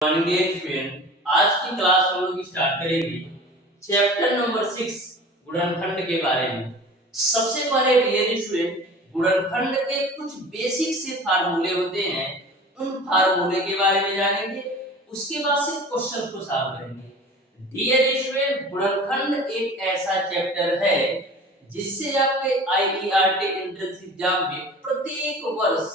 Dear student, आज की class हम लोग स्टार्ट करेंगे चैप्टर नंबर 6 गुणनखंड के बारे में। सबसे पहले डियर स्टूडेंट, गुणनखंड के कुछ बेसिक से फार्मूले होते हैं, उन फार्मूले के बारे में जानेंगे। उसके बाद से क्वेश्चन को सॉल्व करेंगे। डियर स्टूडेंट, गुणनखंड एक ऐसा चैप्टर है जिससे आपके आईईआरटी एंट्रेंस एग्जाम में प्रत्येक वर्ष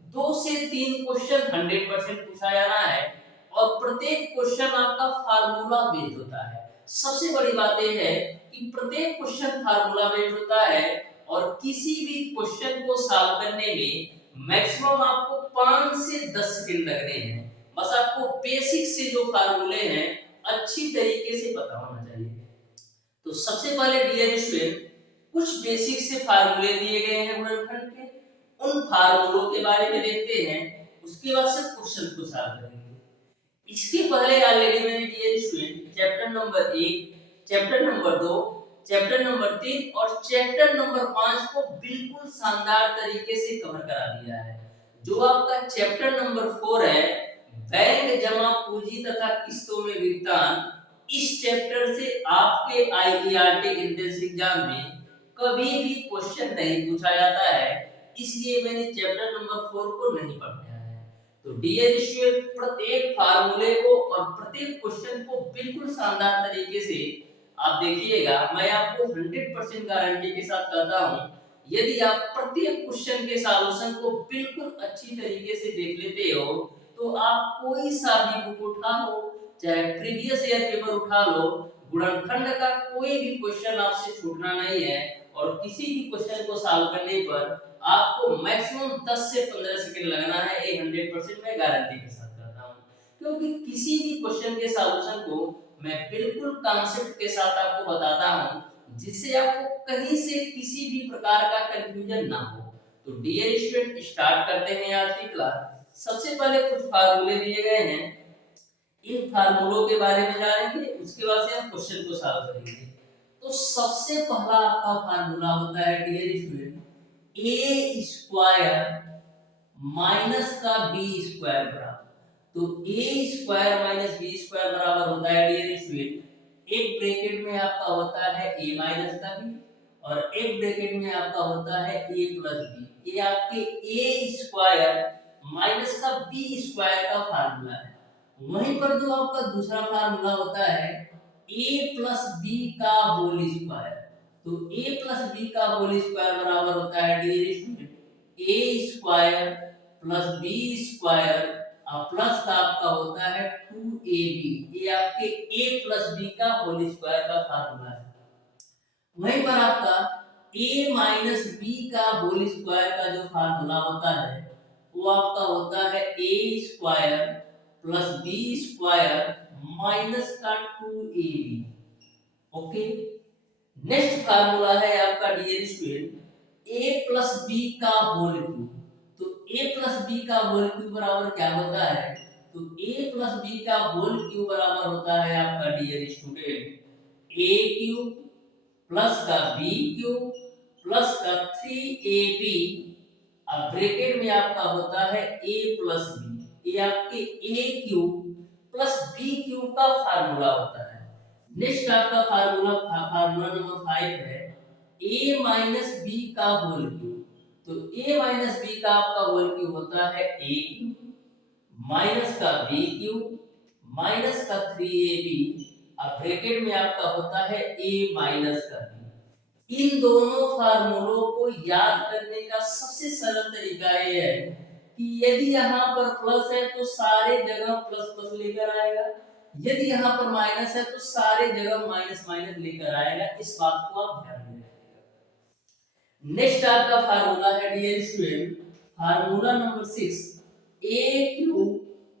2 से 3 क्वेश्चन 100% पूछा जाना है और प्रत्येक क्वेश्चन आपका फार्मूला बेस्ड होता है। सबसे बड़ी बात यह है कि प्रत्येक क्वेश्चन फार्मूला बेस्ड होता है और किसी भी क्वेश्चन को सॉल्व करने में मैक्सिमम आपको 5 से 10 सेकंड लगने हैं। बस आपको बेसिक से जो फार्मूले हैं अच्छी तरीके से पता होना चाहिए। तो सबसे पहले डियर स्टूडेंट, कुछ बेसिक से फार्मूले दिए गए हैं गुणनखंड के, उन फार्मूलों के बारे में देखते हैं। उसके बाद से क्वेश्चन को सॉल्व करेंगे। इसके पहले ऑलरेडी मैंने dear student chapter number 1, chapter number 2, chapter number 3 और चैप्टर नंबर 5 को बिल्कुल शानदार तरीके से कवर करा दिया है। जो आपका चैप्टर नंबर 4 है, बैंक जमा पूंजी तथा किस्तों में भुगतान, इस चैप्टर से आपके आईईआरटी एंट्रेंस एग्जाम में कभी भी क्वेश्चन नहीं पूछा जाता है, इसलिए मैंने चैप्टर नंबर 4 को नहीं पढ़ाया है। तो डियर स्टूडेंट, प्रत्येक फार्मूले को और प्रत्येक क्वेश्चन को बिल्कुल शानदार तरीके से आप देखिएगा। मैं आपको 100% गारंटी के साथ कहता हूं, यदि आप प्रत्येक क्वेश्चन के सॉल्यूशन को बिल्कुल अच्छी तरीके से देख लेते हो तो आप कोई सा भी बुक उठा लो, चाहे प्रीवियस ईयर पेपर उठा लो, गुणनखंड का कोई भी क्वेश्चन आपसे छूटना नहीं है और किसी भी क्वेश्चन को सॉल्व करने पर आपको मैक्सिमम 10 से 15 सेकंड लगना है। ये 100% मैं गारंटी के साथ कहता हूं, क्योंकि किसी भी क्वेश्चन के सॉल्यूशन को मैं बिल्कुल कॉन्सेप्ट के साथ आपको बताता हूं, जिससे आपको कहीं से किसी भी प्रकार का कंफ्यूजन ना हो। तो डियर स्टूडेंट, स्टार्ट करते हैं आज की क्लास। सबसे पहले कुछ फार्मूले दिए गए हैं, इन फार्मूलों के बारे में जानेंगे। उसके बाद से हम क्वेश्चन को सॉल्व करेंगे। तो सबसे पहला आपका फार्मूला होता है डियर स्टूडेंट, ए स्क्वायर माइनस का बी स्क्वायर बराबर। तो ए स्क्वायर माइनस बी स्क्वायर बराबर होता है डियर स्टूडेंट, एक ब्रैकेट में आपका होता है ए माइनस का बी और एक ब्रैकेट में आपका होता है ए प्लस बी। ये आपके ए स्क्वायर माइनस का बी स्क्वायर का फार्मूला है। वहीं पर जो आपका दूसरा फार्मूला होता है a प्लस बी का होल स्क्वायर। तो a प्लस बी का होल स्क्वायर बराबर होता है dear student a square plus B square और प्लस का आपका होता है 2ab। ये आपके a प्लस बी का होल स्क्वायर का फार्मूला है। वहीं पर आपका a माइनस बी का होल स्क्वायर का जो फार्मूला होता है वो आपका होता है a square plus B square minus का 2ab। ओके, नेक्स्ट फार्मूला है आपका dear student a plus B का होल क्यूब। तो a प्लस बी का होल क्यूब बराबर क्या होता है? तो a प्लस बी का होल क्यूब बराबर होता है आपका dear student a cube plus का b क्यूब प्लस का 3ab और ब्रैकेट में आपका होता है a प्लस बी। ये आपके a cube plus b cube का फार्मूला होता है। नेक्स्ट आपका फार्मूला नंबर 5 है a माइनस b का होल क्यूब। तो a माइनस b का आपका होल क्यूब होता है a क्यूब माइनस का b क्यूब माइनस का 3ab और ब्रैकेट में आपका होता है a माइनस का b। इन दोनों फार्मूलों को याद करने का सबसे सरल तरीका ये है कि यदि यहाँ पर प्लस है तो सारे जगह प्लस प्लस लेकर आएगा, यदि यहाँ पर माइनस है तो सारे जगह माइनस माइनस लेकर आएगा। इस बात को आप ध्यान में रखिएगा। नेक्स्ट आपका फार्मूला है dear student, formula number 6 a cube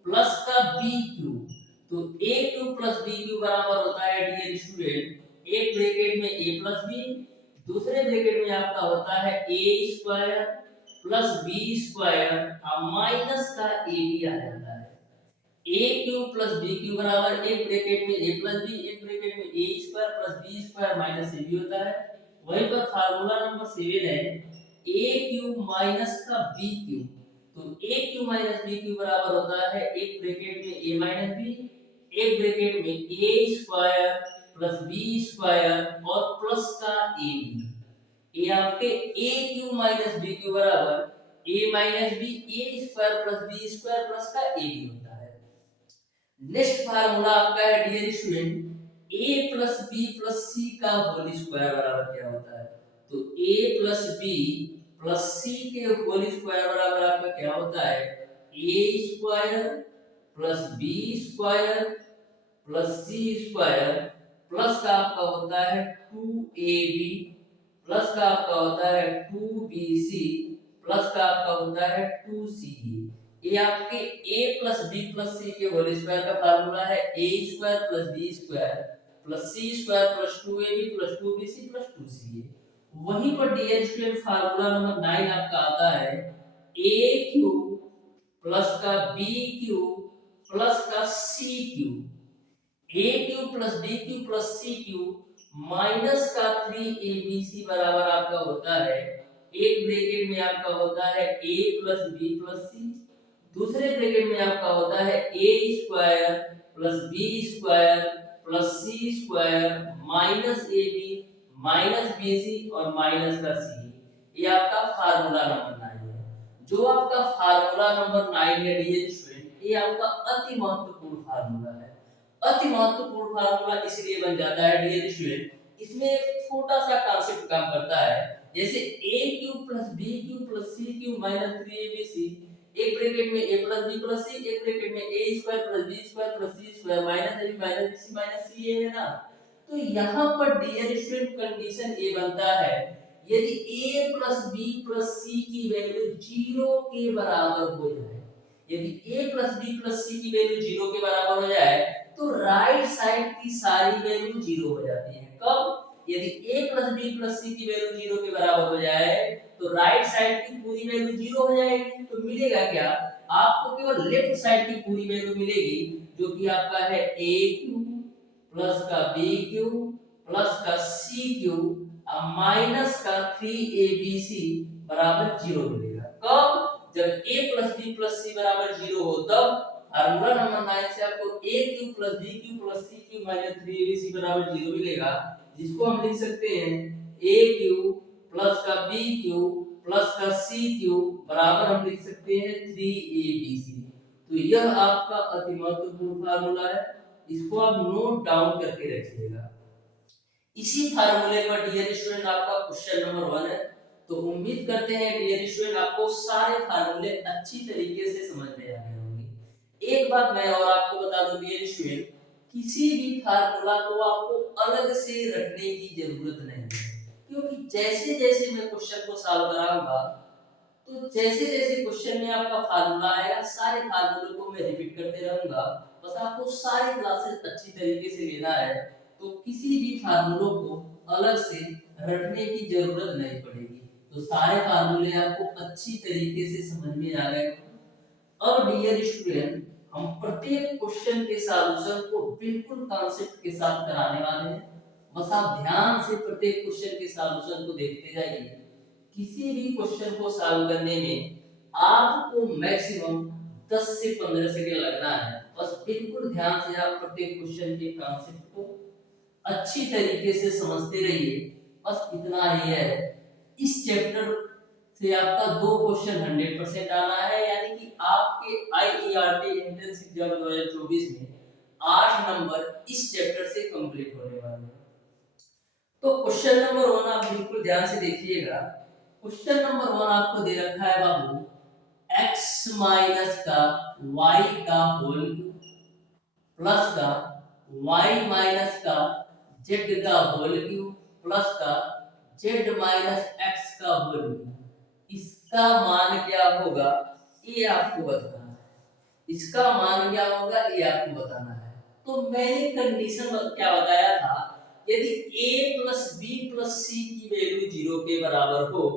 plus का b क्यूब। तो a cube plus b cube बराबर होता है डियर स्टूडेंट, एक ब्रैकेट में a प्लस b, दूसरे ब्रैकेट में आपका होता है a square plus b square और माइनस का ab आ जाता है। a cube plus b cube बराबर एक ब्रैकेट में a प्लस b, एक ब्रैकेट में a square plus b square minus ab होता है। वहीं पर फार्मूला नंबर 7 है a क्यूब माइनस का b क्यूब। तो A cube minus B cube बराबर होता है एक ब्रैकेट में ए माइनस बी, एक ब्रैकेट में ए स्क्वायर प्लस बी स्क्वायर और प्लस का ए बी। ये आपके A cube minus B cube बराबर A minus B A square plus B square plus का ए बी होता है। नेक्स्ट फार्मूला आपका है dear student A plus B plus सी का होल स्क्वायर बराबर क्या होता है? तो A plus B plus C के होल स्क्वायर बराबर आपका क्या होता है? A square plus B square plus C square plus का आपका होता है 2ab प्लस का आपका होता है 2bc प्लस का आपका होता है 2ca। ये आपके a plus B plus C के होल स्क्वायर का फार्मूला है a square plus B square plus C square plus 2ab plus 2bc plus 2ca। वहीं पर डियर स्टूडेंट फार्मूला नंबर 9 आपका आता है a क्यूब प्लस का b क्यूब प्लस का c cube A cube plus B cube plus C cube minus का 3abc बराबर आपका होता है एक ब्रैकेट में आपका होता है a plus B plus C, दूसरे ब्रैकेट में आपका होता है a square plus B square plus C square minus A B minus B C और माइनस का सी। ये आपका फार्मूला नंबर 9 है। जो आपका फार्मूला नंबर 9 है डियर स्टूडेंट, ये आपका अति महत्वपूर्ण फार्मूला है। अति महत्वपूर्ण फार्मूला इसलिए बन जाता है डियर स्टूडेंट, इसमें एक छोटा सा कॉन्सेप्ट काम करता है। जैसे a cube plus b cube plus c cube minus 3abc, एक ब्रैकेट में a plus b plus c, एक ब्रैकेट में a square plus b square plus c square minus ab minus bc minus ca है ना। तो यहाँ पर dear student condition ये बनता है यदि a plus b plus c की वैल्यू 0 के बराबर हो जाए, यदि a plus b plus c की वैल्यू 0 के बराबर हो जाए तो राइट साइड की सारी वैल्यू 0 हो जाती है। कब? यदि a plus b plus c की वैल्यू 0 के बराबर हो जाए तो राइट साइड की पूरी वैल्यू 0 हो जाएगी। तो मिलेगा क्या? आपको केवल लेफ्ट साइड की पूरी वैल्यू मिलेगी जो कि आपका है a क्यूब प्लस का b क्यूब प्लस का c क्यूब और माइनस का 3abc बराबर 0 मिलेगा। कब? जब a plus b plus c बराबर 0 हो तब फार्मूला नंबर 9 से आपको a cube plus b cube plus c cube minus 3abc बराबर 0 मिलेगा, जिसको हम लिख सकते हैं a क्यूब प्लस का b क्यूब प्लस का c क्यूब बराबर हम लिख सकते हैं 3abc। तो यह आपका अति महत्वपूर्ण फार्मूला है, इसको आप नोट डाउन करके रखिएगा। इसी फार्मूले पर डियर स्टूडेंट आपका क्वेश्चन नंबर 1 है। तो उम्मीद करते हैं डियर स्टूडेंट आपको सारे फार्मूले अच्छी तरीके से समझ में आ गए होंगे। एक बात मैं और आपको बता दूं डियर स्टूडेंट, किसी भी फार्मूला को आपको अलग से रखने की जरूरत नहीं है, क्योंकि जैसे जैसे मैं क्वेश्चन को सॉल्व कराऊंगा तो जैसे जैसे क्वेश्चन में आपका फार्मूला आएगा सारे फार्मूले को मैं रिपीट करते रहूंगा। बस आपको सारी क्लासेस अच्छी तरीके से लेना है, तो किसी भी फार्मूलों को अलग से रखने की जरूरत नहीं पड़ेगी। तो सारे फार्मूले आपको अच्छी तरीके से समझ में आ गए। अब डियर स्टूडेंट हम प्रत्येक क्वेश्चन के सॉल्यूशन को बिल्कुल कॉन्सेप्ट के साथ कराने वाले हैं। बस आप ध्यान से प्रत्येक क्वेश्चन के सॉल्यूशन को देखते जाइए। किसी भी क्वेश्चन को सॉल्व करने में आपको मैक्सिमम 10 से 15 सेकंड लगना है। बस बिल्कुल ध्यान से आप प्रत्येक क्वेश्चन के कॉन्सेप्ट को अच्छी तरीके से समझते रहिए। बस इतना ही है। इस चैप्टर से आपका 2 क्वेश्चन 100% आना है, यानी कि आपके आईईआरटी एंट्रेंस एग्जाम 2024 में 8 नंबर इस चैप्टर से कंप्लीट होने वाले हैं। तो क्वेश्चन नंबर 1 आप बिल्कुल ध्यान से देखिएगा। क्वेश्चन नंबर 1 आपको दे रखा है बाबू x माइनस का y का होल प्लस का y माइनस का z का होल क्यूब प्लस का z माइनस x का होल क्यूब। इसका मान क्या होगा ये आपको बताना है। इसका मान क्या होगा ये आपको बताना है। तो मैंने कंडीशन क्या बताया था, यदि a plus b plus c की वैल्यू 0 के बराबर हो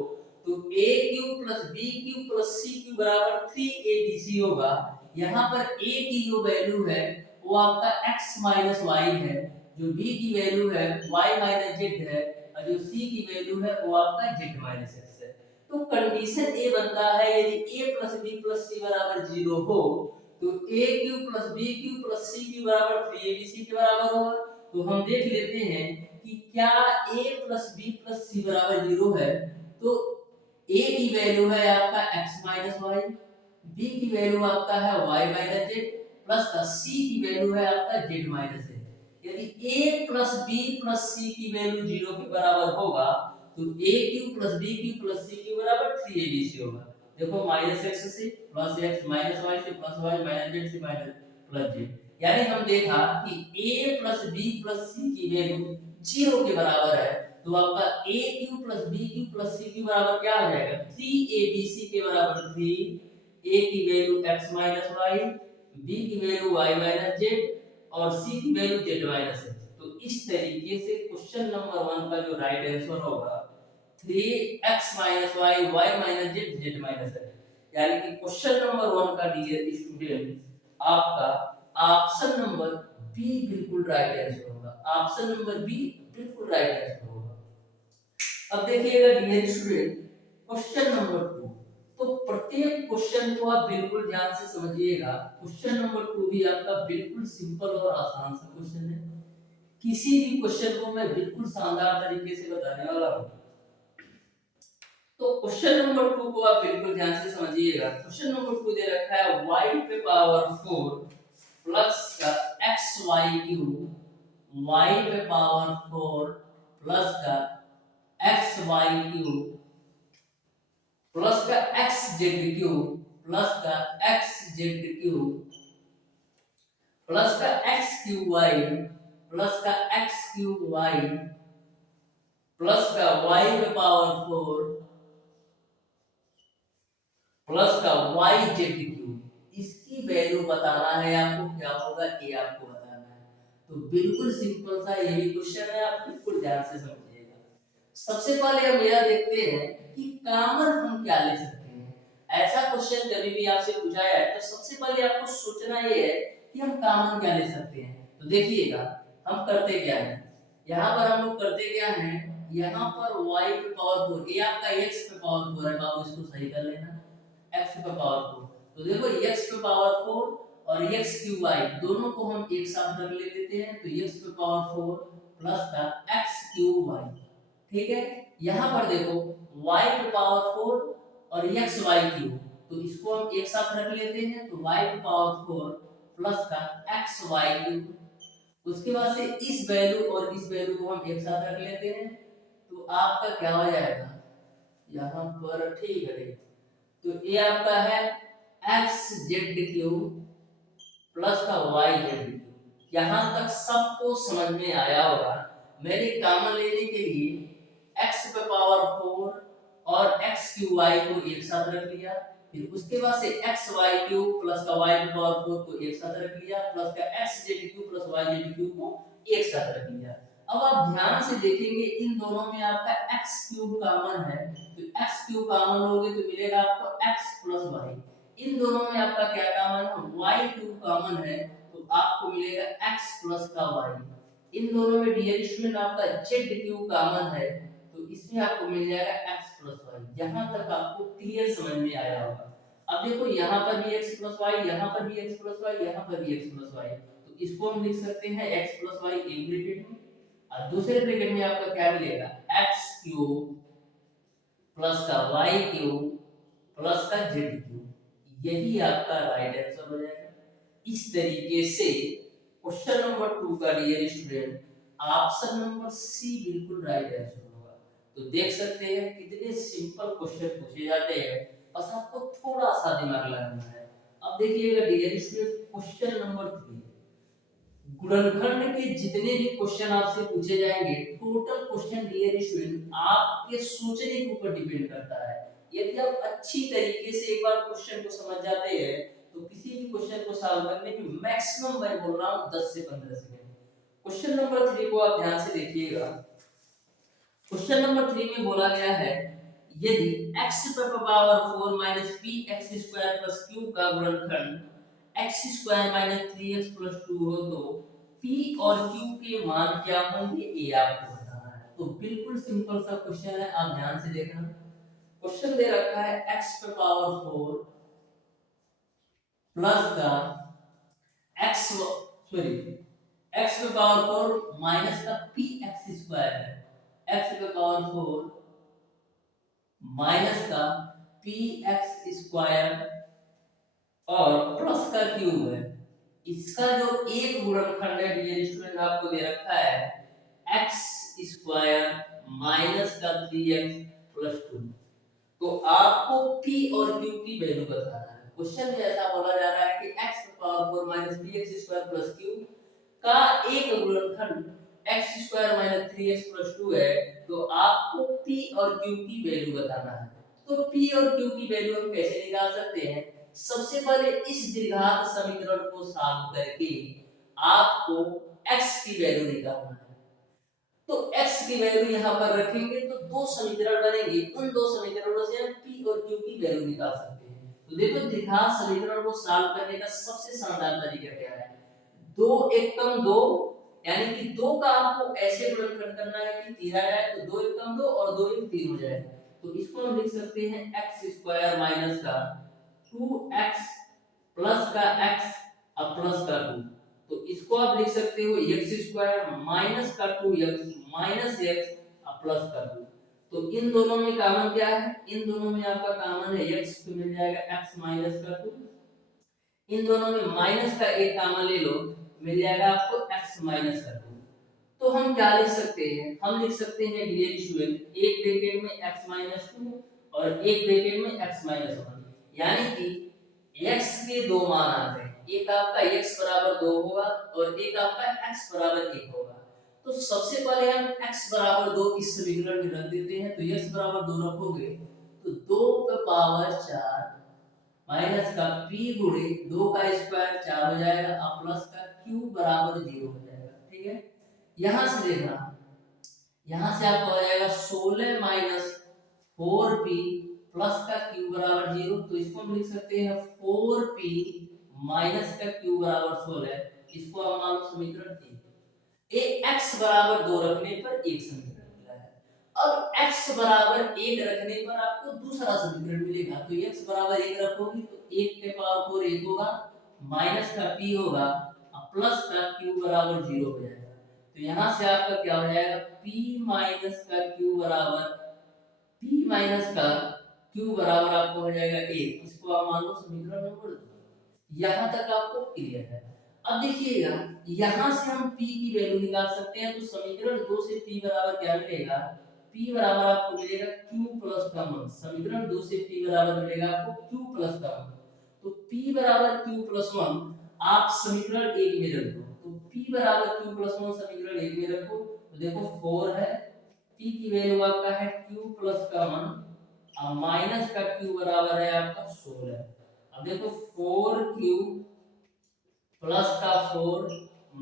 तो a cube plus b cube plus c cube बराबर 3abc होगा। यहाँ पर a की जो वैल्यू है वो आपका x माइनस y है, जो b की वैल्यू है y माइनस z है और जो c की वैल्यू है वो आपका z माइनस x है। तो कंडीशन ए बनता है यदि a plus B plus C बराबर 0 हो तो a cube plus B cube plus C cube बराबर 3abc के बराबर होगा। तो हम देख लेते हैं कि क्या a plus B plus C बराबर 0 है। तो a की वैल्यू है आपका x माइनस वाई, b की वैल्यू आपका है y माइनस जेड प्लस का c की वैल्यू है आपका z माइनस जेड। यदि a plus B plus C की वैल्यू 0 के बराबर होगा तो a cube plus B cube plus C cube बराबर 3abc होगा। देखो माइनस एक्स से प्लस एक्स माइनस वाई से प्लस वाई माइनस जेड से माइनस प्लस जेड। यानी हम देखा कि a plus B plus C की वैल्यू 0 के बराबर है तो आपका a cube plus B cube plus C cube बराबर क्या हो जाएगा 3abc के बराबर 3 a की value x minus Y, b की वैल्यू y माइनस जेड और c की वैल्यू z माइनस है। तो इस तरीके से क्वेश्चन नंबर 1 का जो राइट आंसर होगा 3x minus y y minus z z minus है। यानी कि क्वेश्चन नंबर 1 का डियर स्टूडेंट आपका ऑप्शन नंबर बी बिल्कुल राइट आंसर होगा। ऑप्शन नंबर बी बिल्कुल राइट आंसर होगा। अब देखिएगा डियर स्टूडेंट क्वेश्चन नंबर 2। तो प्रत्येक क्वेश्चन को आप बिल्कुल ध्यान से समझिएगा। क्वेश्चन नंबर 2 भी आपका बिल्कुल सिंपल और आसान सा क्वेश्चन है। किसी भी क्वेश्चन को मैं बिल्कुल शानदार तरीके से बताने वाला हूं। तो क्वेश्चन नंबर 2 को आप बिल्कुल ध्यान से समझिएगा। क्वेश्चन नंबर 2 दे रखा है y पे पावर 4 प्लस का xy क्यूब y पे पावर 4 प्लस का xy क्यूब प्लस का xz क्यूब प्लस का xz क्यूब प्लस का x क्यूब y प्लस का x क्यूब y प्लस का y पे पावर 4 प्लस का yz क्यूब। इसकी वैल्यू बताना है आपको, क्या होगा ये आपको बताना है। तो बिल्कुल सिंपल सा ये भी क्वेश्चन है, आप बिल्कुल ध्यान से समझिएगा। सबसे पहले हम यह देखते हैं कि कॉमन हम क्या ले सकते हैं। ऐसा क्वेश्चन कभी भी आपसे पूछा जाए तो सबसे पहले आपको सोचना ये है कि हम कॉमन क्या ले सकते हैं। तो देखिएगा हम करते क्या है, यहाँ पर हम लोग करते क्या है, यहाँ पर y पे पावर 4 ये आपका x पे पावर 4 है बाबू, इसको सही कर लेना x पे पावर 4। तो देखो x पे पावर 4 और x क्यूब y दोनों को हम एक साथ रख लेते हैं तो x पे पावर 4 प्लस का x क्यूब y। ठीक है, यहाँ पर देखो y पे पावर 4 और x y क्यूब, तो इसको हम एक साथ रख लेते हैं तो y पे पावर 4 प्लस का x y क्यूब। उसके बाद से इस वैल्यू और इस वैल्यू को हम एक साथ रख लेते हैं तो आपका क्या हो जाएगा यहाँ पर, ठीक है। तो ये आपका है xz क्यूब प्लस का yz क्यूब। यहाँ तक सबको समझ में आया होगा। मैंने कॉमन लेने के लिए x पे पावर 4 और x क्यूब y को एक साथ रख लिया, फिर उसके बाद से x y क्यूब प्लस का y पे पावर 4 को एक साथ रख लिया प्लस का xz cube plus yz cube को एक साथ रख लिया। अब आप ध्यान से देखेंगे इन दोनों में आपका x क्यूब कॉमन है तो x क्यूब कॉमन लोगे तो मिलेगा आपको x प्लस y। इन दोनों में आपका क्या कॉमन है, y क्यूब कॉमन है तो आपको मिलेगा x प्लस का y। इन दोनों में डियर स्टूडेंट आपका z क्यूब कॉमन है तो इसमें आपको मिल जाएगा x प्लस y। यहाँ तक आपको क्लियर समझ में आया होगा। अब देखो यहाँ पर भी x प्लस y, यहाँ पर भी x प्लस y, यहाँ पर भी x प्लस y, तो इसको हम लिख सकते हैं x प्लस y एक ब्रैकेट में और दूसरे ब्रैकेट में आपका क्या मिलेगा x क्यूब प्लस का y क्यूब प्लस का z क्यूब। यही आपका राइट आंसर हो जाएगा। इस तरीके से क्वेश्चन नंबर 2 का dear student option number C बिल्कुल राइट आंसर होगा। तो देख सकते हैं कितने सिंपल क्वेश्चन पूछे जाते हैं, बस आपको थोड़ा सा दिमाग लगाना है। अब देखिएगा डियर स्टूडेंट क्वेश्चन नंबर 3, गुणनखंड के जितने भी क्वेश्चन आपसे पूछे जाएंगे टोटल क्वेश्चन डियर स्टूडेंट आपके सोचने के ऊपर डिपेंड करता है। यदि आप अच्छी तरीके से एक बार क्वेश्चन को समझ जाते हैं तो किसी भी क्वेश्चन को सॉल्व करने में मैक्सिमम मैं बोल रहा हूं 10 से 15 सेकंड। क्वेश्चन नंबर 3 को आप ध्यान से देखिएगा। क्वेश्चन नंबर 3 में बोला गया है यदि x पे power 4 px square plus q का गुणनखंड x square minus 3x plus 2 हो तो p और q के मान क्या होंगे ये आपको बताना है। तो बिल्कुल सिंपल सा क्वेश्चन है, आप ध्यान से देखना। क्वेश्चन दे रखा है x पे पावर 4 प्लस का x सॉरी x पे पावर 4 माइनस का px स्क्वायर है। x पे पावर 4 माइनस का px स्क्वायर और प्लस का क्यूब है। इसका जो एक गुणनखंड है डियर स्टूडेंट आपको दे रखा है x स्क्वायर माइनस का 3x प्लस 2। तो आपको p और q की वैल्यू बताना है। क्वेश्चन में ऐसा बोला जा रहा है कि x की power 4 minus 3x square plus q का एक गुणनखंड x square minus 3x plus 2 है। तो आपको p और q की वैल्यू बताना है। तो p और q की वैल्यू हम कैसे निकाल सकते हैं? सबसे पहले इस द्विघात समीकरण को सॉल्व करके आपको x की वैल्यू निकालना है। तो x की वैल्यू यहाँ पर रखेंगे तो दो समीकरण बनेंगे। उन दो समीकरणों से हम p और q की वैल्यू निकाल सकते हैं। तो देखो द्विघात समीकरण को सॉल्व करने का सबसे शानदार तरीका क्या है? 2 एकम 2 यानी कि 2 का आपको ऐसे गुणनखंड करना है कि 3 आ जाए तो 2 एकम 2 और 2 एक 3 हो जाए। तो इसको हम लिख सकते हैं x स्क्वायर माइनस का 2x प्लस का x और प्लस का 2। तो इसको आप लिख सकते हो x स्क्वायर माइनस का 2x माइनस x और प्लस का 2। तो इन दोनों में कॉमन क्या है? इन दोनों में आपका कॉमन है x, तो मिल जाएगा x माइनस का 2। इन दोनों में माइनस का एक कॉमन ले लो, मिल जाएगा आपको x माइनस का 2। तो हम क्या लिख सकते हैं? हम लिख सकते हैं डियर स्टूडेंट एक ब्रैकेट में x माइनस 2 और एक ब्रैकेट में x माइनस 1, यानी कि x के दो मान आते हैं। एक आपका x बराबर 2 होगा और एक आपका x बराबर 1 होगा। तो सबसे पहले हम x बराबर 2 इस समीकरण में रख देते हैं। तो x बराबर 2 रखोगे तो 2 पे पावर 4 माइनस का p गुणे 2 का स्क्वायर 4 हो जाएगा और प्लस का q बराबर 0 हो जाएगा। ठीक है, यहां से देखना, यहां से आपको आ जाएगा 16 माइनस 4p प्लस का q बराबर 0। तो इसको हम लिख सकते हैं 4p माइनस का q बराबर 16। इसको हम मान लो समीकरण 3। एक x बराबर 2 रखने पर एक समीकरण मिला है। अब x बराबर 1 रखने पर आपको दूसरा समीकरण मिलेगा। तो x बराबर 1 रखोगे तो 1 के पावर 4 1 होगा, माइनस का p होगा और प्लस का q बराबर 0 हो जाएगा। तो यहां से आपका क्या हो जाएगा? p माइनस का q बराबर p माइनस का q बराबर आपको हो जाएगा 1। इसको आप मान लो समीकरण नंबर 2। यहां तक आपको क्लियर है। अब देखिएगा, यहां से हम p की वैल्यू निकाल सकते हैं। तो समीकरण 2 से p बराबर क्या मिलेगा? p बराबर आपको मिलेगा q प्लस का मान। समीकरण 2 से p बराबर मिलेगा आपको q प्लस का मान। तो p बराबर q प्लस 1 आप समीकरण 1 में रख दो। तो p बराबर q प्लस 1 समीकरण 1 में रखो तो देखो 4 है, p की वैल्यू आपका है q प्लस का 1 और माइनस का q बराबर है आपका 16। अब देखो 4q प्लस का 4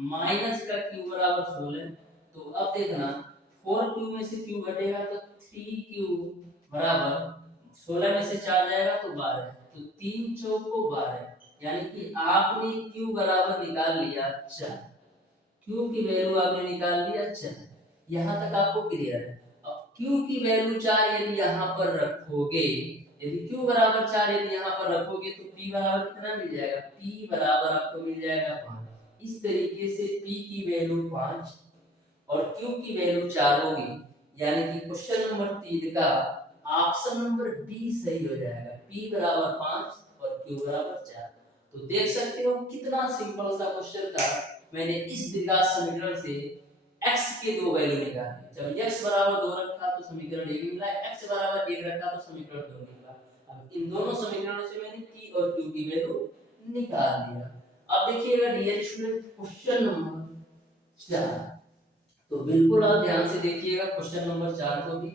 माइनस का q बराबर 16। तो अब देखना 4q में से q घटेगा तो 3q बराबर 16 में से 4 जाएगा तो 12। तो 3 चौको 12, यानी कि आपने q बराबर निकाल लिया 4। q की वैल्यू आपने निकाल लिया 4। यहां तक आपको क्लियर है। अब q की वैल्यू 4 यदि यहां पर रखोगे, यदि q बराबर 4 यदि यहां पर रखोगे तो p बराबर कितना मिल जाएगा? p बराबर आपको मिल जाएगा 5। इस तरीके से p की वैल्यू 5 और q की वैल्यू 4 होगी, यानी कि क्वेश्चन नंबर 3 का ऑप्शन नंबर डी सही हो जाएगा। p बराबर 5 और q बराबर 4। तो देख सकते हो कितना सिंपल सा क्वेश्चन था। मैंने इस द्विघात समीकरण से x के दो वैल्यू निकाली। जब x बराबर 2 रखा तो समीकरण 1 मिला, x बराबर 1 रखा तो समीकरण 2 मिला। अब इन दोनों समीकरणों से मैंने p और q की वैल्यू निकाल लिया। अब देखिएगा डियर स्टूडेंट क्वेश्चन नंबर 4। तो बिल्कुल आप ध्यान से देखिएगा क्वेश्चन नंबर 4 को भी।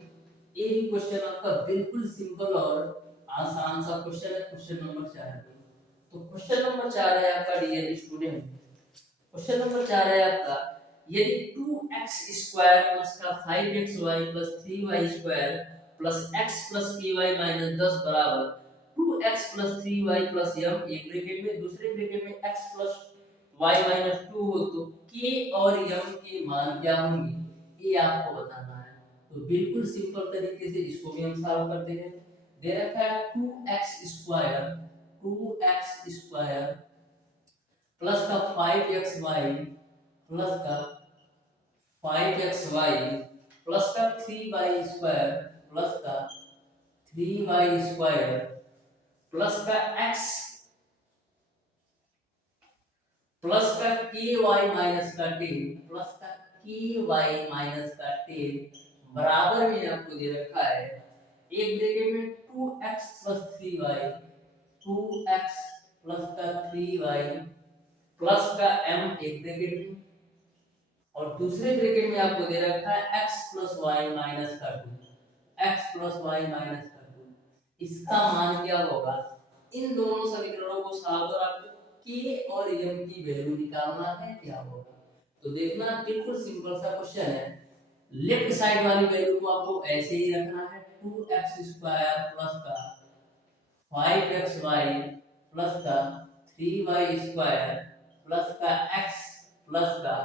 ये भी क्वेश्चन आपका बिल्कुल सिंपल और आसान सा क्वेश्चन है, क्वेश्चन नंबर 4। तो क्वेश्चन नंबर 4 है आपका डियर स्टूडेंट, क्वेश्चन नंबर 4 है आपका, यदि 2x स्क्वायर प्लस का 5xy plus 3y square plus x plus py minus 10 बराबर 2x plus 3y plus m, एक ब्रैकेट में दूसरे ब्रैकेट में x प्लस y माइनस 2 हो तो k और m के मान क्या होंगे? ये आपको बताना है। तो बिल्कुल सिंपल तरीके से इसको भी हम सॉल्व करते हैं। दे रखा है 2x square, 2x square plus का 5xy प्लस का 5xy प्लस का 3y स्क्वायर प्लस का 3y स्क्वायर प्लस का x प्लस का ky माइनस का 10 प्लस का ky माइनस का 10 बराबर में आपको दे रखा है एक ब्रैकेट में 2x plus 3y, 2x plus का 3y प्लस का m एक ब्रैकेट में, और दूसरे ब्रैकेट में आपको दे रखा है x प्लस वाई माइनस का 2, x प्लस वाई माइनस का 2। इसका मान क्या होगा? इन दोनों समीकरणों को सॉल्व कर आपको k और m की वैल्यू निकालना है, क्या होगा। तो देखना बिल्कुल सिंपल सा क्वेश्चन है। लेफ्ट साइड वाली वैल्यू को आपको ऐसे ही रखना है 2x स्क्वायर प्लस का 5xy प्लस का 3y स्क्वायर प्लस का x प्लस का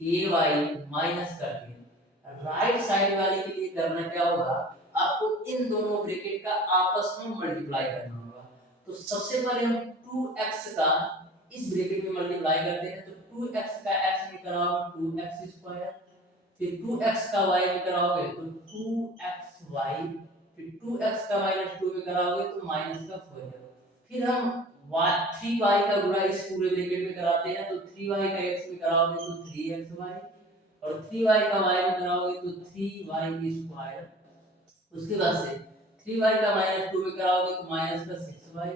ky माइनस का 10। राइट साइड वाले के लिए करना क्या होगा? आपको इन दोनों ब्रैकेट का आपस में मल्टीप्लाई करना होगा। तो सबसे पहले हम 2x का इस ब्रैकेट में मल्टीप्लाई करते हैं, तो 2x का x में कराओगे 2x स्क्वायर, फिर 2x का y में कराओगे तो 2xy, फिर 2x का -2 में कराओगे तो -4। फिर हम 3y का गुणा इस पूरे ब्रैकेट में कराते हैं, तो 3y का x में कराओगे तो 3xy, और 3y का y में कराओगे तो 3y स्क्वायर। उसके बाद से 3y का -2 में कराओगे तो -6y।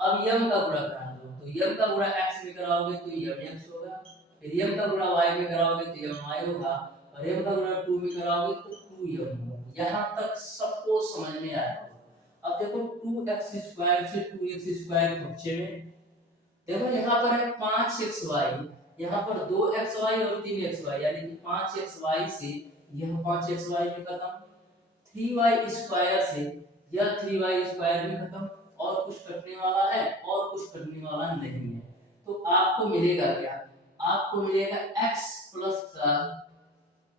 अब m का गुणा करा दो, तो m का गुणा x में कराओगे तो mx होगा, फिर m का गुणा y में कराओगे तो my होगा, और m का गुणा 2 में कराओगे तो 2m होगा। यहाँ तक सबको समझ में आया होगा। अब देखो 2x स्क्वायर से 2x स्क्वायर बच्चे में देखो यहाँ पर है 5xy, यहाँ पर 2xy और 3xy, यानी कि 5xy से यह 5xy भी खत्म, 3y स्क्वायर से यह 3y स्क्वायर भी खत्म, और कुछ कटने वाला है और कुछ कटने वाला नहीं है। तो आपको मिलेगा क्या? आपको मिलेगा x प्लस का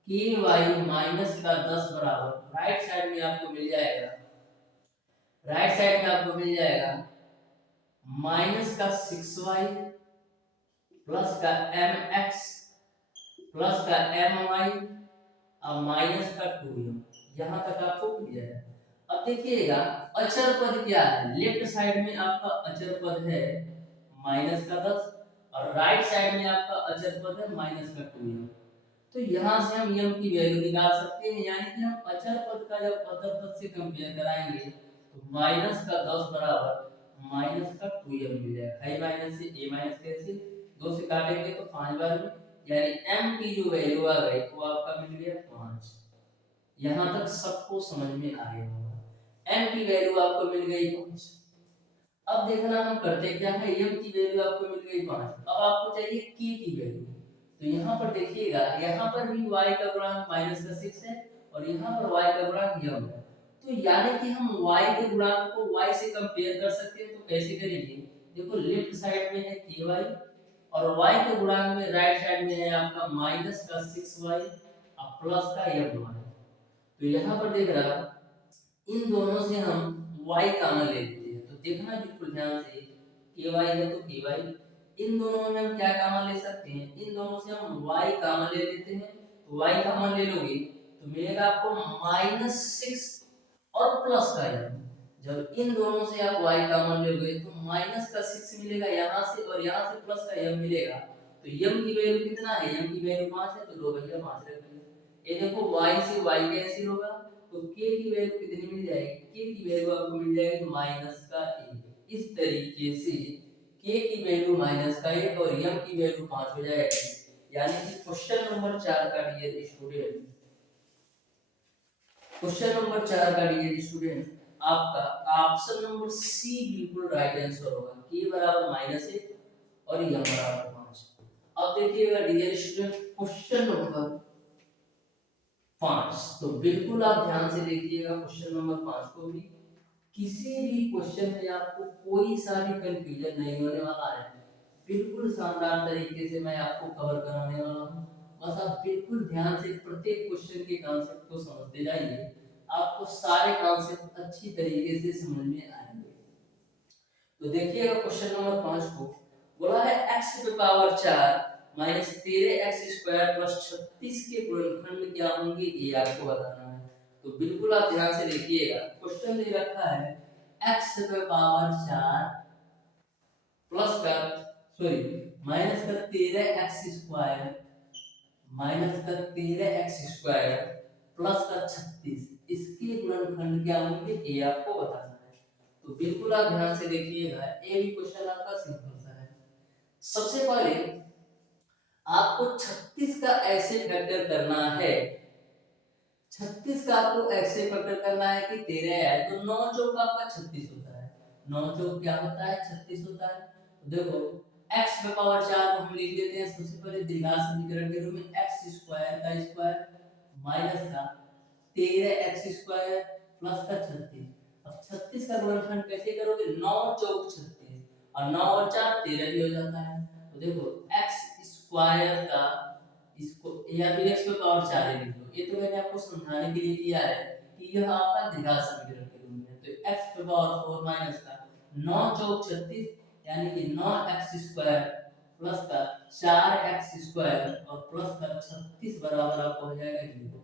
ky माइनस का 10 बराबर राइट साइड में आपको मिल जाएगा, राइट साइड में आपको मिल जाएगा माइनस का 6y प्लस का mx प्लस का my और माइनस का 2m। यहाँ तक आपको मिल जाएगा। अब देखिएगा अचर पद क्या है। लेफ्ट साइड में आपका अचर पद है -10 और राइट साइड में आपका अचर पद है -2m। तो यहाँ से हम m की वैल्यू निकाल सकते हैं, यानी कि हम अचर पद का जब अचर पद से कंपेयर कराएंगे तो -10 बराबर -2m मिल जाएगा। i माइनस से a माइनस कैंसिल, 2 से काटेंगे तो 5 बार में, यानी m की जो वैल्यू आ गई वो आपका मिल गया 5। यहाँ तक सबको समझ में आ गया होगा। m की वैल्यू आपको मिल गई 5। अब देखना हम करते क्या है, m की वैल्यू आपको मिल गई 5, अब आपको चाहिए k की वैल्यू। तो यहाँ पर देखिएगा, यहाँ पर भी y का गुणांक -6 है और यहाँ पर y का गुणांक यम है। तो यानी कि हम y के गुणांक को y से कंपेयर कर सकते हैं। तो कैसे करेंगे? देखो लेफ्ट साइड में है ky और y के गुणांक में राइट साइड में है आपका -6y और प्लस का m। तो यहाँ पर देख रहा इन दोनों से हम y कॉमन ले लेते हैं। तो देखना बिल्कुल ध्यान से, ky है तो ky, इन दोनों में हम क्या कॉमन ले सकते हैं? इन दोनों से हम y कॉमन ले लेते हैं। तो y कॉमन ले लोगे तो मिलेगा आपको -6 और प्लस का m। जब इन दोनों से आप y कॉमन लोगे तो -6 मिलेगा यहाँ से और यहाँ से प्लस का m मिलेगा। तो m की वैल्यू कितना है? m की वैल्यू 5 है, तो लो भैया 5 रख दिया। ये देखो y से y कैंसिल होगा तो k की वैल्यू कितनी मिल जाएगी? k की वैल्यू आपको मिल जाएगी -1। इस तरीके से k की वैल्यू -1 और m की वैल्यू 5 हो जाएगी। यानी कि क्वेश्चन नंबर 4 का डियर स्टूडेंट, क्वेश्चन नंबर 4 का डियर स्टूडेंट आपका ऑप्शन नंबर सी बिल्कुल राइट आंसर होगा। k बराबर -1 और m बराबर 5। अब देखिएगा डियर स्टूडेंट क्वेश्चन नंबर 5, तो बिल्कुल आप ध्यान से देखिएगा क्वेश्चन नंबर 5 को भी। किसी भी क्वेश्चन में आपको कोई सा भी कंफ्यूजन नहीं होने वाला है। बिल्कुल शानदार तरीके से मैं आपको कवर कराने वाला हूँ। बस आप बिल्कुल ध्यान से प्रत्येक क्वेश्चन के कॉन्सेप्ट को समझते जाइए। आपको सारे कॉन्सेप्ट अच्छी तरीके से समझ में आएंगे। तो देखिएगा क्वेश्चन नंबर 5 को बोला है x की पावर 4 माइनस 13x² प्लस 36 के गुणनखंड क्या होंगे ये आपको बताना है। तो बिल्कुल आप ध्यान से देखिएगा, क्वेश्चन दे रखा है x की पावर 4 प्लस का माइनस का 13x² माइनस का 13x² प्लस का 36 इसके गुणनखंड क्या होंगे ये आपको बताना है। तो बिल्कुल आप ध्यान से देखिएगा, ये भी क्वेश्चन आपका सिंपल सा है। सबसे पहले आपको 36 का ऐसे फैक्टर करना है, 36 का आपको ऐसे फैक्टर करना है कि 13 है तो 9 चौक आपका 36 होता है, 9 चौक क्या होता है 36 होता है। तो देखो x की पावर 4 को हम लिख लेते हैं सबसे पहले द्विघात समीकरण के रूप में x² का स्क्वायर माइनस का 13x² प्लस का 36। अब 36 का गुणनखंड कैसे करोगे, 9 चौक 36 और 9 और 4 13 भी हो जाता है। तो देखो x² का इसको या फिर x पे पावर 4 लिख दो, ये तो मैंने आपको समझाने के लिए दिया है कि यह आपका द्विघात समीकरण के रूप में है। तो x पे पावर 4 माइनस का 9 चौक 36 यानी कि 9x² प्लस का 4x² और प्लस का 36 बराबर आपको हो जाएगा 0।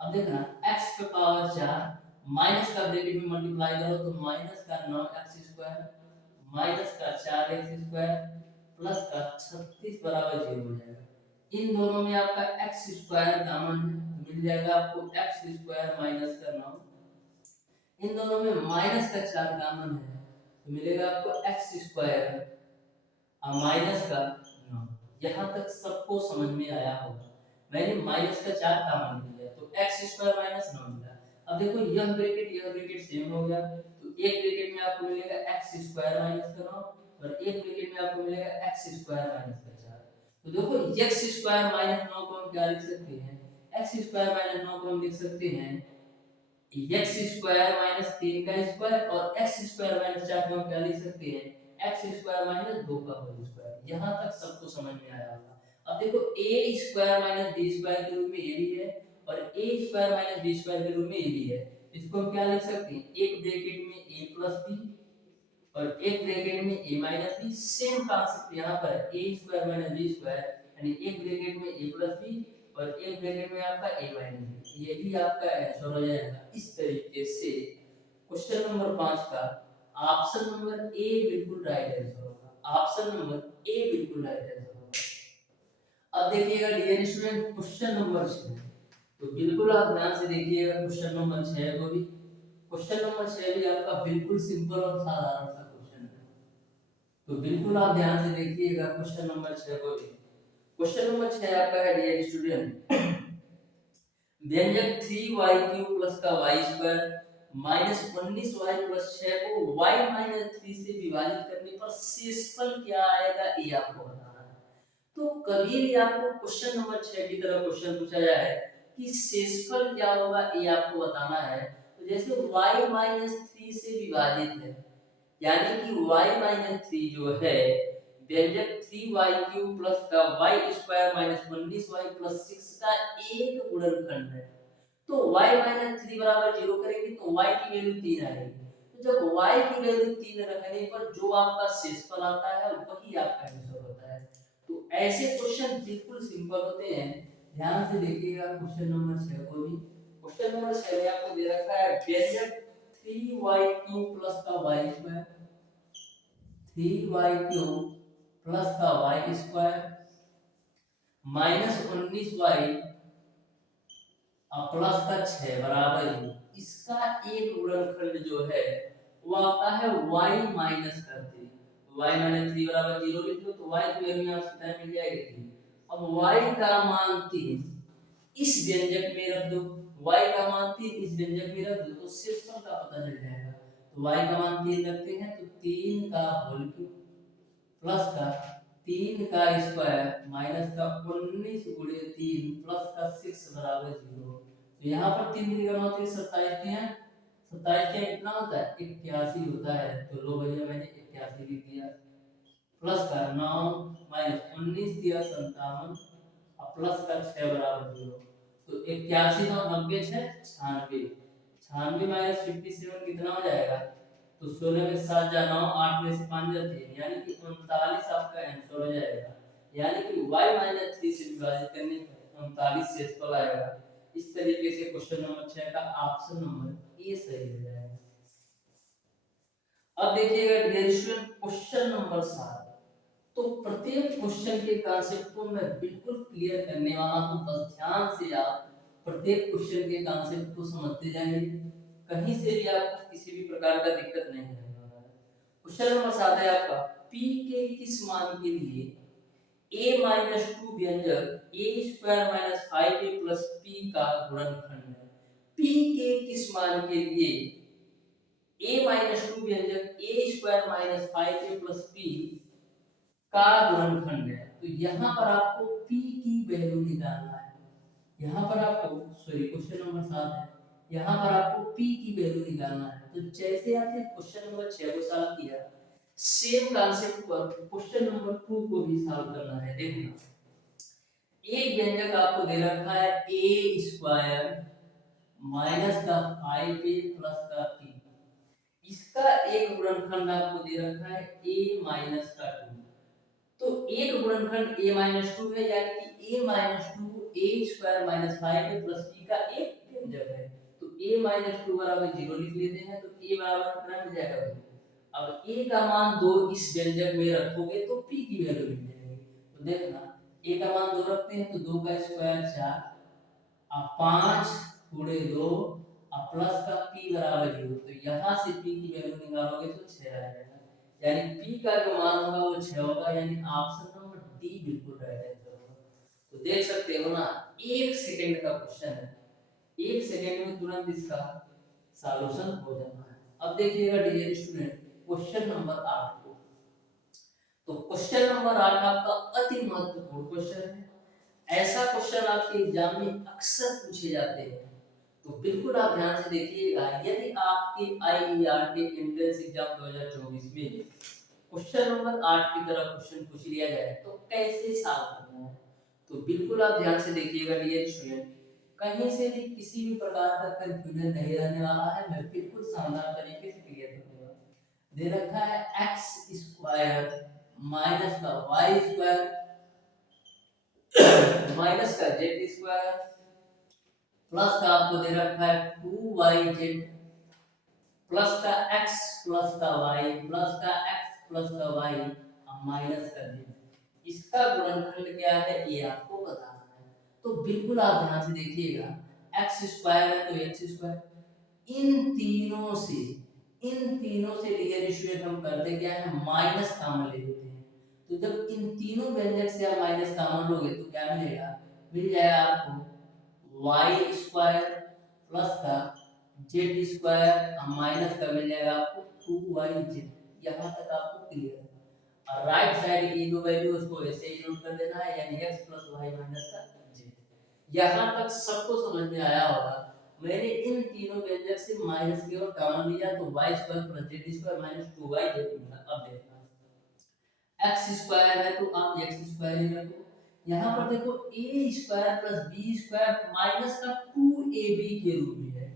अब देखना x पे पावर 4 माइनस का ब्रैकेट में मल्टीप्लाई करो तो माइनस का 9x² माइनस का 4x² प्लस का 36 बराबर 0 हो जाएगा। इन दोनों में आपका x² कॉमन है तो मिल जाएगा आपको x² माइनस का 9। इन दोनों में माइनस का 4 कॉमन है तो मिलेगा आपको x² और माइनस का 9। यहाँ तक सबको समझ में आया होगा, मैंने माइनस का 4 कॉमन लिया तो x² माइनस 9 मिला। अब देखो यह ब्रैकेट सेम हो गया तो एक ब्रैकेट में आपको मिलेगा x² माइनस का 9 और एक ब्रैकेट में आपको मिलेगा x² माइनस का 4। तो देखो x² माइनस 9 को हम क्या लिख सकते हैं, x² माइनस 9 को हम लिख सकते हैं x² माइनस 3 का स्क्वायर और x² माइनस 4 को हम क्या लिख सकते हैं x² माइनस 2 का होल स्क्वायर। यहाँ तक सबको समझ में आया होगा। अब देखो a² माइनस b² के रूप में ये भी है और a² माइनस b² के रूप में ये भी है, इसको हम क्या लिख सकते हैं एक ब्रैकेट में a प्लस b और एक ब्रैकेट में a minus b। Same concept यहाँ पर a² माइनस b² यानी एक ब्रैकेट में a प्लस b और एक ब्रैकेट में आपका a माइनस b, ये भी आपका आंसर हो जाएगा। इस तरीके से क्वेश्चन नंबर 5 का ऑप्शन नंबर ए बिल्कुल राइट आंसर होगा, ऑप्शन नंबर ए बिल्कुल राइट आंसर होगा। अब देखिएगा डियर स्टूडेंट क्वेश्चन नंबर 6, तो बिल्कुल आप ध्यान से देखिएगा क्वेश्चन नंबर 6 को भी। क्वेश्चन नंबर 6 भी आपका बिल्कुल सिंपल और साधारण सा क्वेश्चन है, तो बिल्कुल आप ध्यान से देखिएगा क्वेश्चन नंबर 6 को भी। क्वेश्चन नंबर 6 आपका है डियर स्टूडेंट, व्यंजक 3y³ प्लस का y² माइनस 19y प्लस 6 को y माइनस 3 से विभाजित करने पर शेषफल क्या आएगा ये आपको बताना है। तो कभी भी आपको क्वेश्चन नंबर 6 की तरह क्वेश्चन पूछा जाए कि शेषफल क्या होगा ये आपको बताना है। तो जैसे y माइनस 3 से विभाजित है यानी कि y माइनस 3 जो है व्यंजक 3y³ प्लस का y² माइनस 19y प्लस 6 का एक गुणनखंड है। तो y माइनस 3 बराबर 0 करेंगे तो y की वैल्यू 3 आएगी। तो जब y की वैल्यू 3 रखने पर जो आपका शेषफल आता है वही आपका आंसर होता है। तो ऐसे क्वेश्चन बिल्कुल सिंपल होते हैं, ध्यान से देखिएगा क्वेश्चन नंबर 6 को भी। क्वेश्चन नंबर 6 में आपको दे रखा है व्यंजक 3y³ प्लस का y² 3y³ प्लस का y² माइनस 19y प्लस का 6 बराबर है। इसका एक गुणनखंड जो है वो आता है y माइनस का 3। y माइनस 3 बराबर 0 लिख लो तो y की वैल्यू यहाँ से टाइम मिल जाएगी 3। अब y का मान 3 इस व्यंजक में रख दो, y का मान 3 इस व्यंजक में रख दो तो शेषफल का पता चल जाएगा। तो y का मान 3 रखते हैं तो 3 का होल क्यूब प्लस का 3 का स्क्वायर माइनस का 19 गुणे 3 प्लस का 6 बराबर 0। तो यहाँ पर 3 3 का 27 के हैं, 27 के कितना होता है 81 होता है। तो लो भैया मैंने 81 लिख दिया प्लस का 9 माइनस 19 दिया 57 और प्लस का 6 बराबर 0। तो 81 9 90 6 96 96 माइनस 57 कितना हो जाएगा? तो 16 में 7 जा 9, 8 में से 5 जा 3, यानी कि 39 आपका आंसर हो जाएगा। यानी कि y माइनस 3 से विभाजित करने पर 39 शेषफल आएगा। इस तरीके से क्वेश्चन नंबर 6 का ऑप्शन नंबर ए सही हो जाएगा। अब देखिएगा डियर स्टूडेंट क्वेश्चन नंबर 7। तो प्रत्येक क्वेश्चन के कॉन्सेप्ट को मैं बिल्कुल क्लियर करने वाला हूं, बस ध्यान से आप प्रत्येक क्वेश्चन के कॉन्सेप्ट को समझते जाइए, कहीं से भी आपको किसी भी प्रकार का दिक्कत नहीं आएगा। क्वेश्चन नंबर 7 है आपका, p के किस मान के लिए a माइनस 2 व्यंजक a square minus 5a plus p का गुणनखंड है। p के किस मान के लिए a माइनस 2 व्यंजक a square minus 5a plus p का गुणनखंड है। तो यहाँ पर आपको p की वैल्यू निकालना है। यहाँ पर आपको क्वेश्चन नंबर 7 है, यहाँ पर आपको p की वैल्यू निकालना है। तो जैसे आपने क्वेश्चन नंबर 6 को सॉल्व किया, सेम कॉन्सेप्ट पर क्वेश्चन नंबर 2 को भी सॉल्व करना है। देखना, एक व्यंजक आपको दे रखा है a स्क्वायर माइनस का 5a प्लस का p, इसका एक गुणनखंड आपको दे रखा है a माइनस का 2। तो एक गुणनखंड a माइनस 2 है, यानी कि a minus 2 a square minus 5a plus p का एक व्यंजक है। तो a माइनस 2 बराबर 0 लिख लेते हैं, तो a बराबर कितना मिल जाएगा 2। अब a का मान 2 इस व्यंजक में रखोगे तो p की वैल्यू मिल जाएगी। तो देखना, a का मान 2 रखते हैं तो 2 का स्क्वायर 4, अब 5 गुणे 2 अब प्लस का p बराबर 0। तो यहाँ से p की वैल्यू निकालोगे तो 6 आ जाएगा, यानी p का जो मान होगा वो 6 होगा, यानी ऑप्शन नंबर डी बिल्कुल राइट आंसर होगा। तो देख सकते हो ना, 1 सेकंड का क्वेश्चन है, 1 सेकंड में तुरंत इसका सॉल्यूशन हो जाना है। अब देखिएगा डियर स्टूडेंट क्वेश्चन नंबर 8 को। तो क्वेश्चन नंबर 8 आपका अति महत्वपूर्ण क्वेश्चन है। ऐसा क्वेश्चन आपके एग्जाम में अक्सर पूछे जाते हैं, तो बिल्कुल आप ध्यान से देखिएगा। यदि आपके आईईआरटी एंट्रेंस एग्जाम 2024 में क्वेश्चन नंबर 8 की तरह क्वेश्चन पूछ लिया जाए तो कैसे सॉल्व करना है, तो बिल्कुल आप ध्यान से देखिएगा डियर स्टूडेंट, कहीं से भी किसी भी प्रकार का कंफ्यूजन नहीं रहने वाला है। मैं बिल्कुल शानदार तरीके से क्लियर करूंगा। दे रखा है x स्क्वायर माइनस का y स्क्वायर माइनस का z स्क्वायर प्लस का आपको दे रखा है 2yz प्लस का x प्लस का y प्लस का x प्लस का y माइनस का z, इसका गुणनखंड क्या है ये आपको बताना है। तो बिल्कुल आप ध्यान से देखिएगा, x स्क्वायर है तो x स्क्वायर, इन तीनों से डियर स्टूडेंट हम करते क्या है, माइनस कॉमन ले लेते हैं। तो जब इन तीनों व्यंजक से आप माइनस कॉमन लोगे तो क्या मिलेगा, मिल जाएगा आपको y स्क्वायर प्लस का z स्क्वायर माइनस का मिल जाएगा आपको 2yz। यहाँ तक आपको क्लियर है। और राइट साइड की जो वैल्यू उसको ऐसे ही नोट कर देना है, यानी x प्लस y माइनस का z। यहाँ तक सबको समझ में आया होगा। मैंने इन तीनों व्यंजक से माइनस केवल कॉमन लिया तो y square plus z square minus 2yz मिला। अब देखना, x स्क्वायर है तो आप x स्क्वायर ही रखो। यहाँ पर देखो a square plus b square minus का 2ab के रूप में है,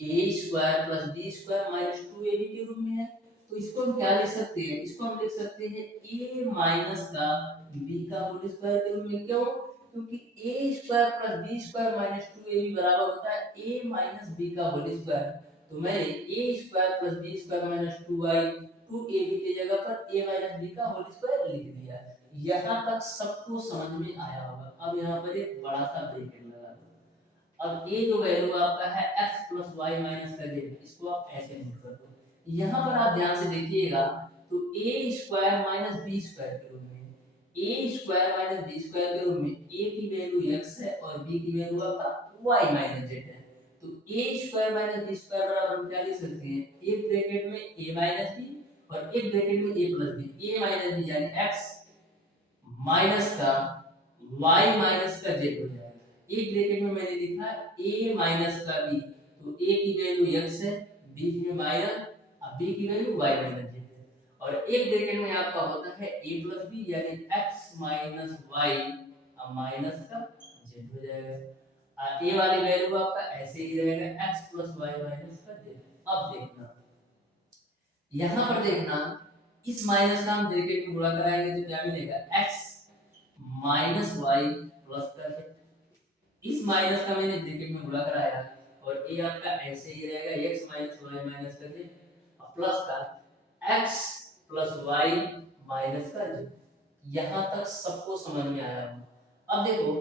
a square plus b square minus 2ab के रूप में है। तो इसको हम क्या लिख सकते हैं, इसको हम लिख सकते हैं a माइनस का b का होल स्क्वायर के रूप में। क्यों, क्योंकि a square plus b square minus 2ab बराबर होता है a माइनस b का होल स्क्वायर। तो मैंने a square plus b square minus 2ab की जगह पर a माइनस b का होल स्क्वायर लिख दिया। यहाँ तक सबको समझ में आया होगा। अब यहाँ पर एक बड़ा सा ब्रैकेट लगा दो। अब ये जो वैल्यू आपका है x प्लस वाई माइनस का z, इसको आप ऐसे नोट कर दो। यहाँ पर आप ध्यान से देखिएगा तो a square minus b square के रूप में, a square minus b square के रूप में a की वैल्यू x है और b की वैल्यू आपका y माइनस z है। तो a square minus b square बराबर हम क्या लिख सकते हैं, एक ब्रैकेट में a माइनस b और एक ब्रैकेट में a plus b, a minus b यानी x माइनस का y माइनस का z हो जाएगा। एक ब्रैकेट में मैंने लिखा a माइनस का b, तो a की वैल्यू x है, b में माइनस, अब b की वैल्यू y माइनस z है। और एक ब्रैकेट में आपका होता है a प्लस b यानी x माइनस y अब माइनस का z हो जाएगा। ए वाली वैल्यू आपका ऐसे ही रहेगा x प्लस वाई माइनस का जेड। अब देखना यहाँ पर देखना इस माइनस का हम ब्रैकेट में गुणा कराएंगे तो क्या मिलेगा x माइनस वाई प्लस का जेड। इस माइनस का मैंने ब्रैकेट में गुणा कराया और ये आपका ऐसे ही रहेगा x माइनस वाई माइनस का जेड प्लस का x प्लस वाई माइनस का जेड। यहाँ तक सबको समझ में आया होगा। अब देखो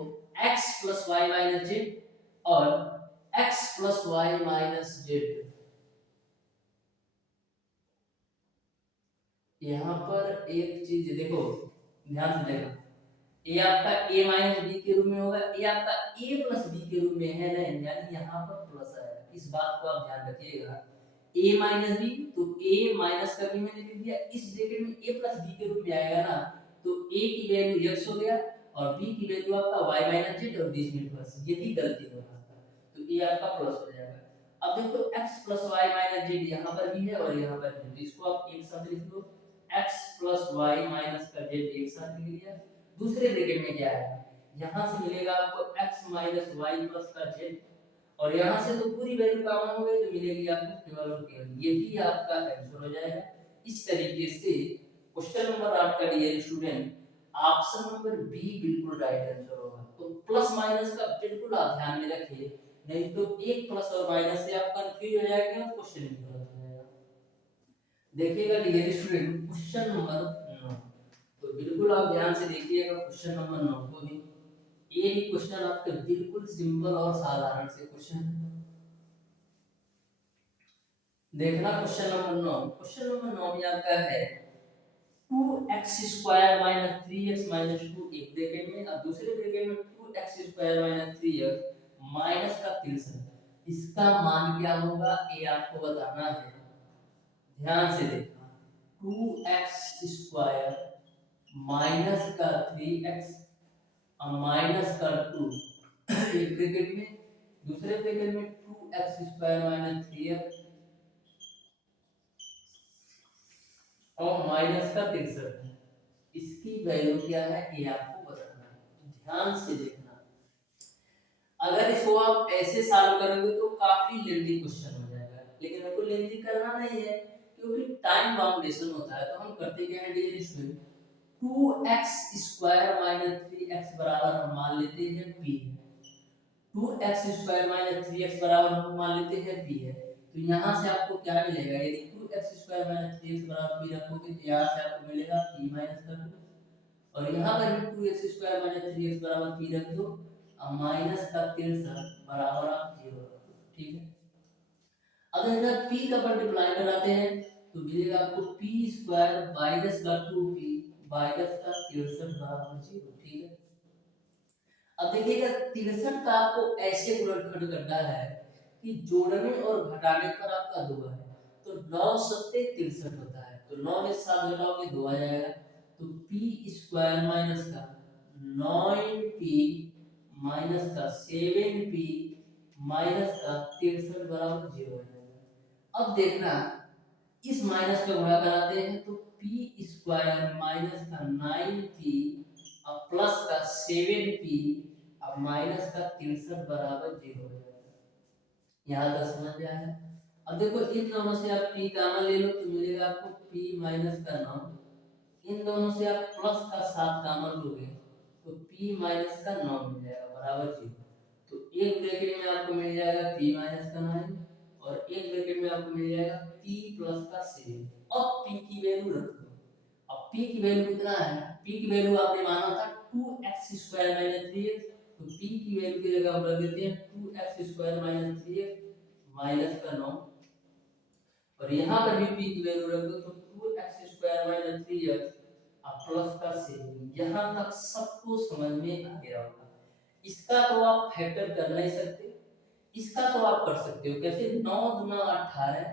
x plus Y minus Z और x plus Y minus Z, यहाँ पर एक चीज देखो, ध्यान से देखो, ये आपका a माइनस बी के रूप में होगा, ये आपका a प्लस बी के रूप में है ना, यानी यहाँ पर प्लस आएगा। इस बात को आप ध्यान रखिएगा, a माइनस बी तो a माइनस का भी मैंने लिख दिया, इस ब्रैकेट में a प्लस बी के रूप में आएगा ना, तो a की वैल्यू x हो गया और b की वैल्यू आपका y माइनस जेड और बीच में प्लस, यही गलती हो रहा था, तो ये आपका प्लस हो जाएगा। अब देखो x plus Y minus Z यहाँ पर भी है और यहाँ पर भी, तो इसको आप एक साथ लिख दो, x प्लस वाई माइनस का जेड एक साथ लिख दिया। दूसरे ब्रैकेट में क्या है, यहाँ से मिलेगा आपको x माइनस वाई प्लस का जेड और यहाँ से तो पूरी वैल्यू कॉमन हो गई तो मिलेगी आपको केवल और केवल, यही आपका आंसर हो जाएगा। इस तरीके से क्वेश्चन नंबर 8 का dear student option number B बिल्कुल राइट आंसर होगा। तो प्लस माइनस का बिल्कुल आप ध्यान में रखिए, नहीं तो एक प्लस और माइनस से आप कंफ्यूज हो जाएंगे और क्वेश्चन भी गलत हो जाएगा। देखिएगा डियर स्टूडेंट क्वेश्चन नंबर 9, तो बिल्कुल आप ध्यान से देखिएगा क्वेश्चन नंबर 9 को भी। ये भी क्वेश्चन आपके बिल्कुल सिंपल और साधारण से क्वेश्चन है। देखना क्वेश्चन नंबर 9, क्वेश्चन नंबर 9 में आपका है 2x square minus 3x minus 2 एक ब्रैकेट में और दूसरे ब्रैकेट में 2x square minus 3x minus का 63, इसका मान क्या होगा ये आपको बताना है। ध्यान से देखना 2x स्क्वायर माइनस का 3x और माइनस का 2 एक ब्रैकेट में, दूसरे ब्रैकेट में 2x स्क्वायर माइनस 3x और माइनस का 63, इसकी वैल्यू क्या है ये आपको बताना है। ध्यान से देखना, अगर इसको आप ऐसे सॉल्व करोगे तो काफी लेंथी क्वेश्चन हो जाएगा, लेकिन हमको लेंथी करना नहीं है क्योंकि टाइम बाउंडेशन होता है, तो हम करते क्या है dear student 2x square minus 3x बराबर हम मान लेते हैं p है, 2x स्क्वायर माइनस 3x बराबर हम मान लेते हैं p है, तो यहाँ से आपको क्या मिलेगा, यदि 2x स्क्वायर माइनस 3x बराबर p रखोगे तो यहाँ से आपको मिलेगा p माइनस का 2 और यहाँ पर भी 2x स्क्वायर माइनस 3x बराबर p रख दो और माइनस का 63 बराबर आप 0 रख दो, ठीक है। अगर इधर p का मल्टीप्लाई कराते हैं तो मिलेगा आपको p स्क्वायर माइनस का 2p माइनस का 63 बराबर 0, ठीक है। अब देखिएगा 63 का आपको ऐसे गुणनखंड करना है कि जोड़ने और घटाने पर आपका 2 है, तो 9 सत्ते 63 होता है, तो 9 में 7 घटाओगे 2 आ जाएगा, तो p स्क्वायर माइनस का 9p माइनस का 7p माइनस का 63 बराबर 0 हो जाएगा। अब देखना इस माइनस का गुणा कराते हैं तो p स्क्वायर माइनस का 9p और प्लस का 7p और माइनस का 63 बराबर 0 हो जाएगा। यहाँ तक समझ में आया। अब देखो इन दोनों से आप p कॉमन ले लो तो मिलेगा आपको p माइनस का 9, इन दोनों से आप प्लस का 7 कॉमन लोगे तो p माइनस का 9 मिल जाएगा बराबर 0, तो एक ब्रैकेट में आपको मिल जाएगा p माइनस का 9 और एक ब्रैकेट में आपको मिल जाएगा p प्लस का 7। अब p की वैल्यू रख दो, अब p की वैल्यू कितना है, p की वैल्यू आपने माना था 2x स्क्वायर माइनस 3x, तो p की वैल्यू की जगह हम रख देते हैं 2x square minus 3x minus का 9 और यहाँ पर भी p की वैल्यू रख दो तो 2x स्क्वायर माइनस 3x और प्लस का 7। यहाँ तक सबको समझ में आ गया होगा। इसका तो आप फैक्टर कर नहीं सकते, इसका तो आप कर सकते हो कैसे, 9 गुना 18,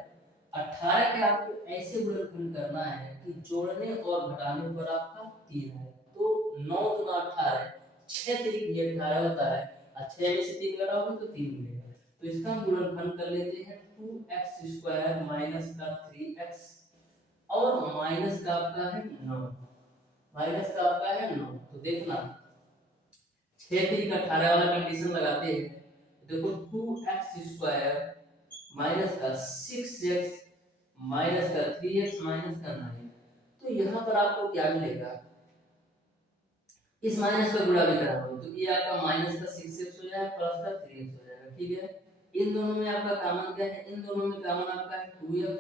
18 के आपको ऐसे गुणनखंड करना है कि जोड़ने और घटाने पर आपका 3 है, तो 9 गुना 18 6 3 भी 18 होता है और 6 में से 3 घटाओगे तो 3 मिलेगा, तो इसका हम गुणनखंड कर लेते हैं 2x स्क्वायर माइनस का 3x और माइनस का आपका है 9, माइनस का आपका है 9, तो देखना 6 3 का 18 वाला कंडीशन लगाते हैं देखो 2x² माइनस का 6x माइनस का 3x माइनस का 9। तो यहाँ पर आपको क्या मिलेगा, इस माइनस का गुणा भी करना हो तो ये आपका माइनस का 6x हो जाएगा प्लस का 3x हो जाएगा। ठीक है, इन दोनों में आपका कॉमन क्या है, इन दोनों में कॉमन आपका है 2x,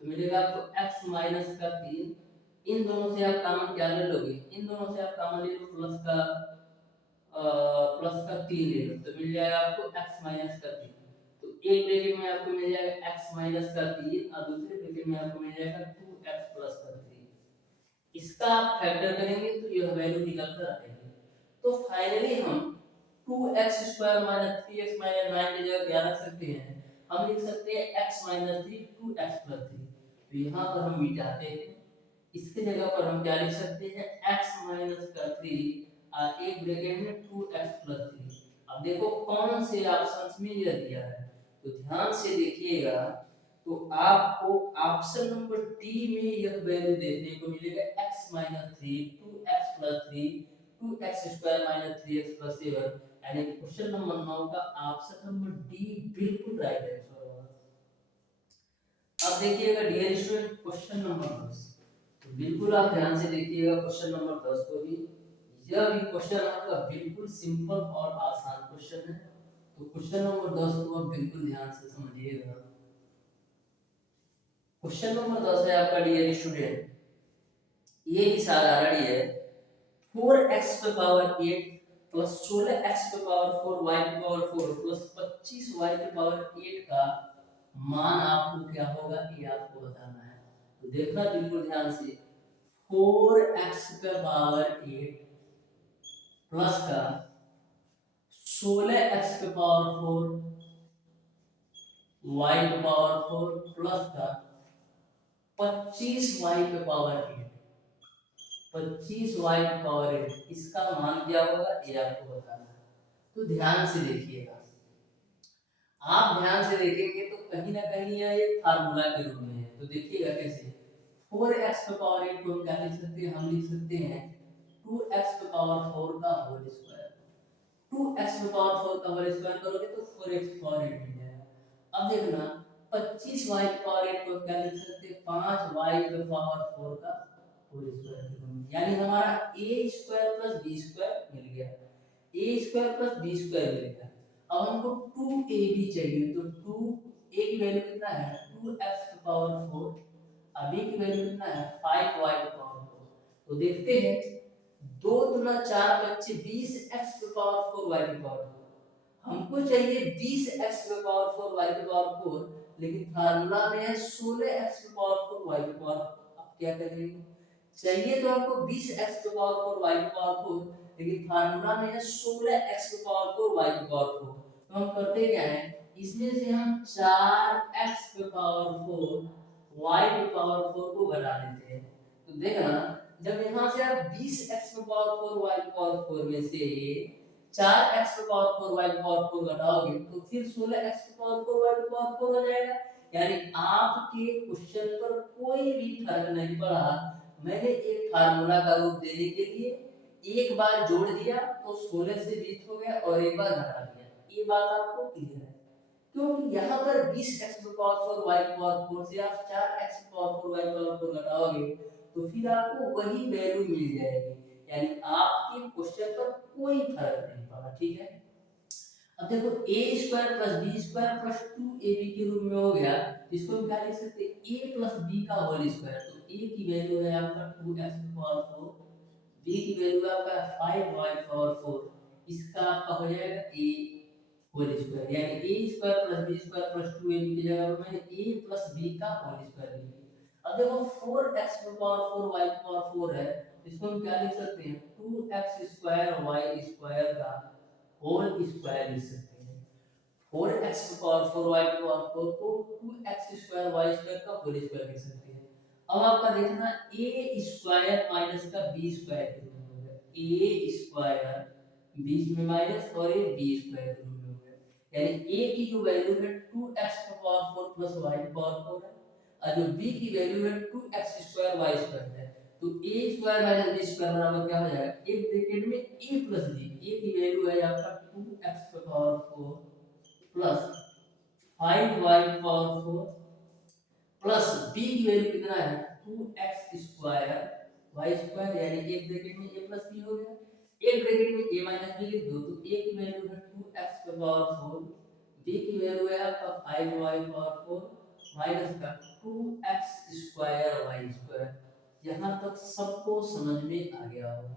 तो मिलेगा आपको x माइनस का 3। इन दोनों से आप कॉमन क्या ले लोगे, इन दोनों से आप कॉमन ले लो प्लस का 3 ले लो, तो मिल जाएगा आपको x माइनस का 3। तो एक ब्रैकेट में आपको मिल जाएगा x माइनस का 3 और दूसरे ब्रैकेट में आपको मिल जाएगा 2x प्लस का 3। इसका आप फैक्टर करेंगे तो यह वैल्यू निकल कर आएगी। तो फाइनली हम 2x² माइनस 3x माइनस 9 की जगह क्या रख सकते हैं, हम लिख सकते हैं x माइनस 3 2x प्लस 3। तो यहाँ पर हम मिटाते हैं, इसके जगह पर हम क्या लिख सकते हैं x माइनस का 3 और एक ब्रैकेट में 2x प्लस 3। अब देखो कौन से ऑप्शंस में यह दिया है, तो ध्यान से देखिएगा, तो आपको ऑप्शन नंबर डी में यह वैल्यू देखने को मिलेगा x minus 3 2x plus 3 2x² minus 3x plus 7, यानी क्वेश्चन नंबर 9 का ऑप्शन नंबर डी बिल्कुल राइट आंसर होगा। अब देखिएगा डियर स्टूडेंट क्वेश्चन नंबर 10, तो बिल्कुल आप ध्यान से देखिएगा क्वेश्चन नंबर 10 को भी। यह भी क्वेश्चन आपका बिल्कुल सिंपल और आसान क्वेश्चन है, तो क्वेश्चन नंबर 10 को आप बिल्कुल ध्यान से समझिएगा। क्वेश्चन नंबर 10 है आपका डियर स्टूडेंट, ये ही साधारण है 4x पे पावर 8 प्लस 16x पे पावर 4 y पे पावर 4 प्लस 25y पे पावर 8 का मान आपको क्या होगा ये आपको बताना है। तो देखना बिल्कुल ध्यान से, 4x पे पावर 8 प्लस का 16x पे पावर 4 y पे पावर 4 प्लस का 25y पे पावर 8 25y पे पावर 8, इसका मान क्या होगा ये आपको बताना है। तो ध्यान से देखिएगा, आप ध्यान से देखेंगे तो कहीं ना कहीं यह एक फार्मूला के रूप में है। तो देखिएगा कैसे, 4x पे पावर 8 को हम क्या लिख सकते हैं, हम लिख सकते हैं 2x पे पावर 4 का होल स्क्वायर। 2x पे पावर 4 का होल स्क्वायर करोगे तो 4x पावर 8 मिल जाएगा। अब देखना 25y पे पावर 8 को क्या लिख सकते हैं, 5y पे पावर 4 का होल स्क्वायर के रूप में, यानी हमारा a square plus b square मिल गया, a square plus b square मिल गया। अब हमको 2ab चाहिए, तो 2a की वैल्यू कितना है 2x पे पावर 4 और b की वैल्यू कितना है 5y पे पावर 4। तो देखते हैं 2 दूना 4 बच्चे 20x पे पावर 4 y पे पावर 4, हमको चाहिए 20x पे पावर 4 y पे पावर 4, लेकिन फार्मूला में है 16x पे पावर 4 y पे पावर 4। अब क्या करेंगे, चाहिए तो हमको 20x पे पावर 4 y पे पावर 4, लेकिन फार्मूला में है 16x पे पावर 4 y पे पावर 4। तो हम करते क्या है, इसमें से हम 4x पे पावर 4 y पे पावर 4 को घटा देते हैं। तो देखना जब यहाँ से आप 20x पे पावर 4 y पे पावर 4 में से 4x पे पावर 4 y पे पावर 4 घटाओगे तो फिर 16x पे पावर 4 y पे पावर 4 हो जाएगा। यानी आपके क्वेश्चन पर कोई भी फर्क नहीं पड़ा, मैंने एक फार्मूला का रूप देने के लिए एक बार जोड़ दिया तो 16 से 20 हो गया और एक बार घटा दिया, ये बात आपको क्लियर है। क्योंकि यहाँ पर 20x पे पावर 4 y पे पावर 4 से आप 4x पे पावर 4 y पे पावर 4 घटाओगे तो फिर आपको वही वैल्यू मिल जाएगी, यानी आपके क्वेश्चन पर कोई फर्क नहीं पड़ा। ठीक है, अब देखो a square plus b square plus 2ab के रूप में हो गया, इसको हम क्या लिख सकते हैं a प्लस b का होल स्क्वायर। तो a की वैल्यू है आपका 2x पावर 4, b की वैल्यू है आपका 5y पावर 4, इसका आपका हो जाएगा a होल स्क्वायर, यानी a square plus b square plus 2ab की जगह पर मैंने a प्लस b का होल स्क्वायर लिख दिया। अब देखो 4x पावर 4 y पावर 4 है, इसको हम क्या लिख सकते हैं 2x स्क्वायर y स्क्वायर का होल स्क्वायर लिख सकते हैं। 4x पावर 4 y पावर 4 को 2x स्क्वायर y स्क्वायर का होल स्क्वायर लिख सकते हैं। अब आपका देखना a स्क्वायर माइनस का b स्क्वायर के रूप में हो गया, a स्क्वायर बीच में माइनस और ये b स्क्वायर के रूप में हो गया, यानी a की जो वैल्यू है 2x power 4 plus y power 4 है और जो b की वैल्यू है 2x स्क्वायर y स्क्वायर है। तो a square minus b square बराबर क्या हो जाएगा, एक ब्रैकेट में a प्लस b, a की वैल्यू है आपका 2x power 4 plus 5y power 4 plus b की वैल्यू कितना है 2x स्क्वायर y स्क्वायर, यानी एक ब्रैकेट में a प्लस b हो गया, एक ब्रैकेट में a माइनस b लिख दो, तो a की वैल्यू है 2x पावर 4, b की वैल्यू है आपका 5y पावर 4 माइनस का 2x स्क्वायर y स्क्वायर। यहाँ तक सबको समझ में आ गया होगा।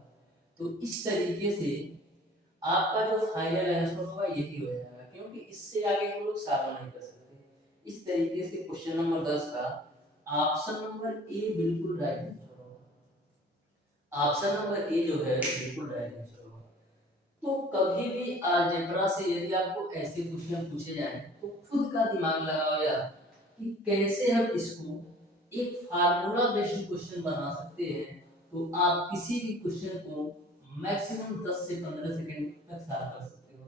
तो इस तरीके से आपका जो फाइनल आंसर होगा यही हो जाएगा, क्योंकि इससे आगे हम लोग सॉल्व नहीं कर सकते। इस तरीके से क्वेश्चन नंबर 10 का ऑप्शन नंबर ए बिल्कुल राइट आंसर होगा। ऑप्शन नंबर ए जो है बिल्कुल राइट आंसर होगा। तो कभी भी अलजेब्रा से यदि आपको ऐसे क्वेश्चन पूछे जाएं तो खुद का दिमाग लगाओ यार कि कैसे हम इसको एक फार्मूला बेस्ड क्वेश्चन बना सकते हैं। तो आप किसी भी क्वेश्चन को मैक्सिमम 10 से 15 सेकंड तक सॉल्व कर सकते हो।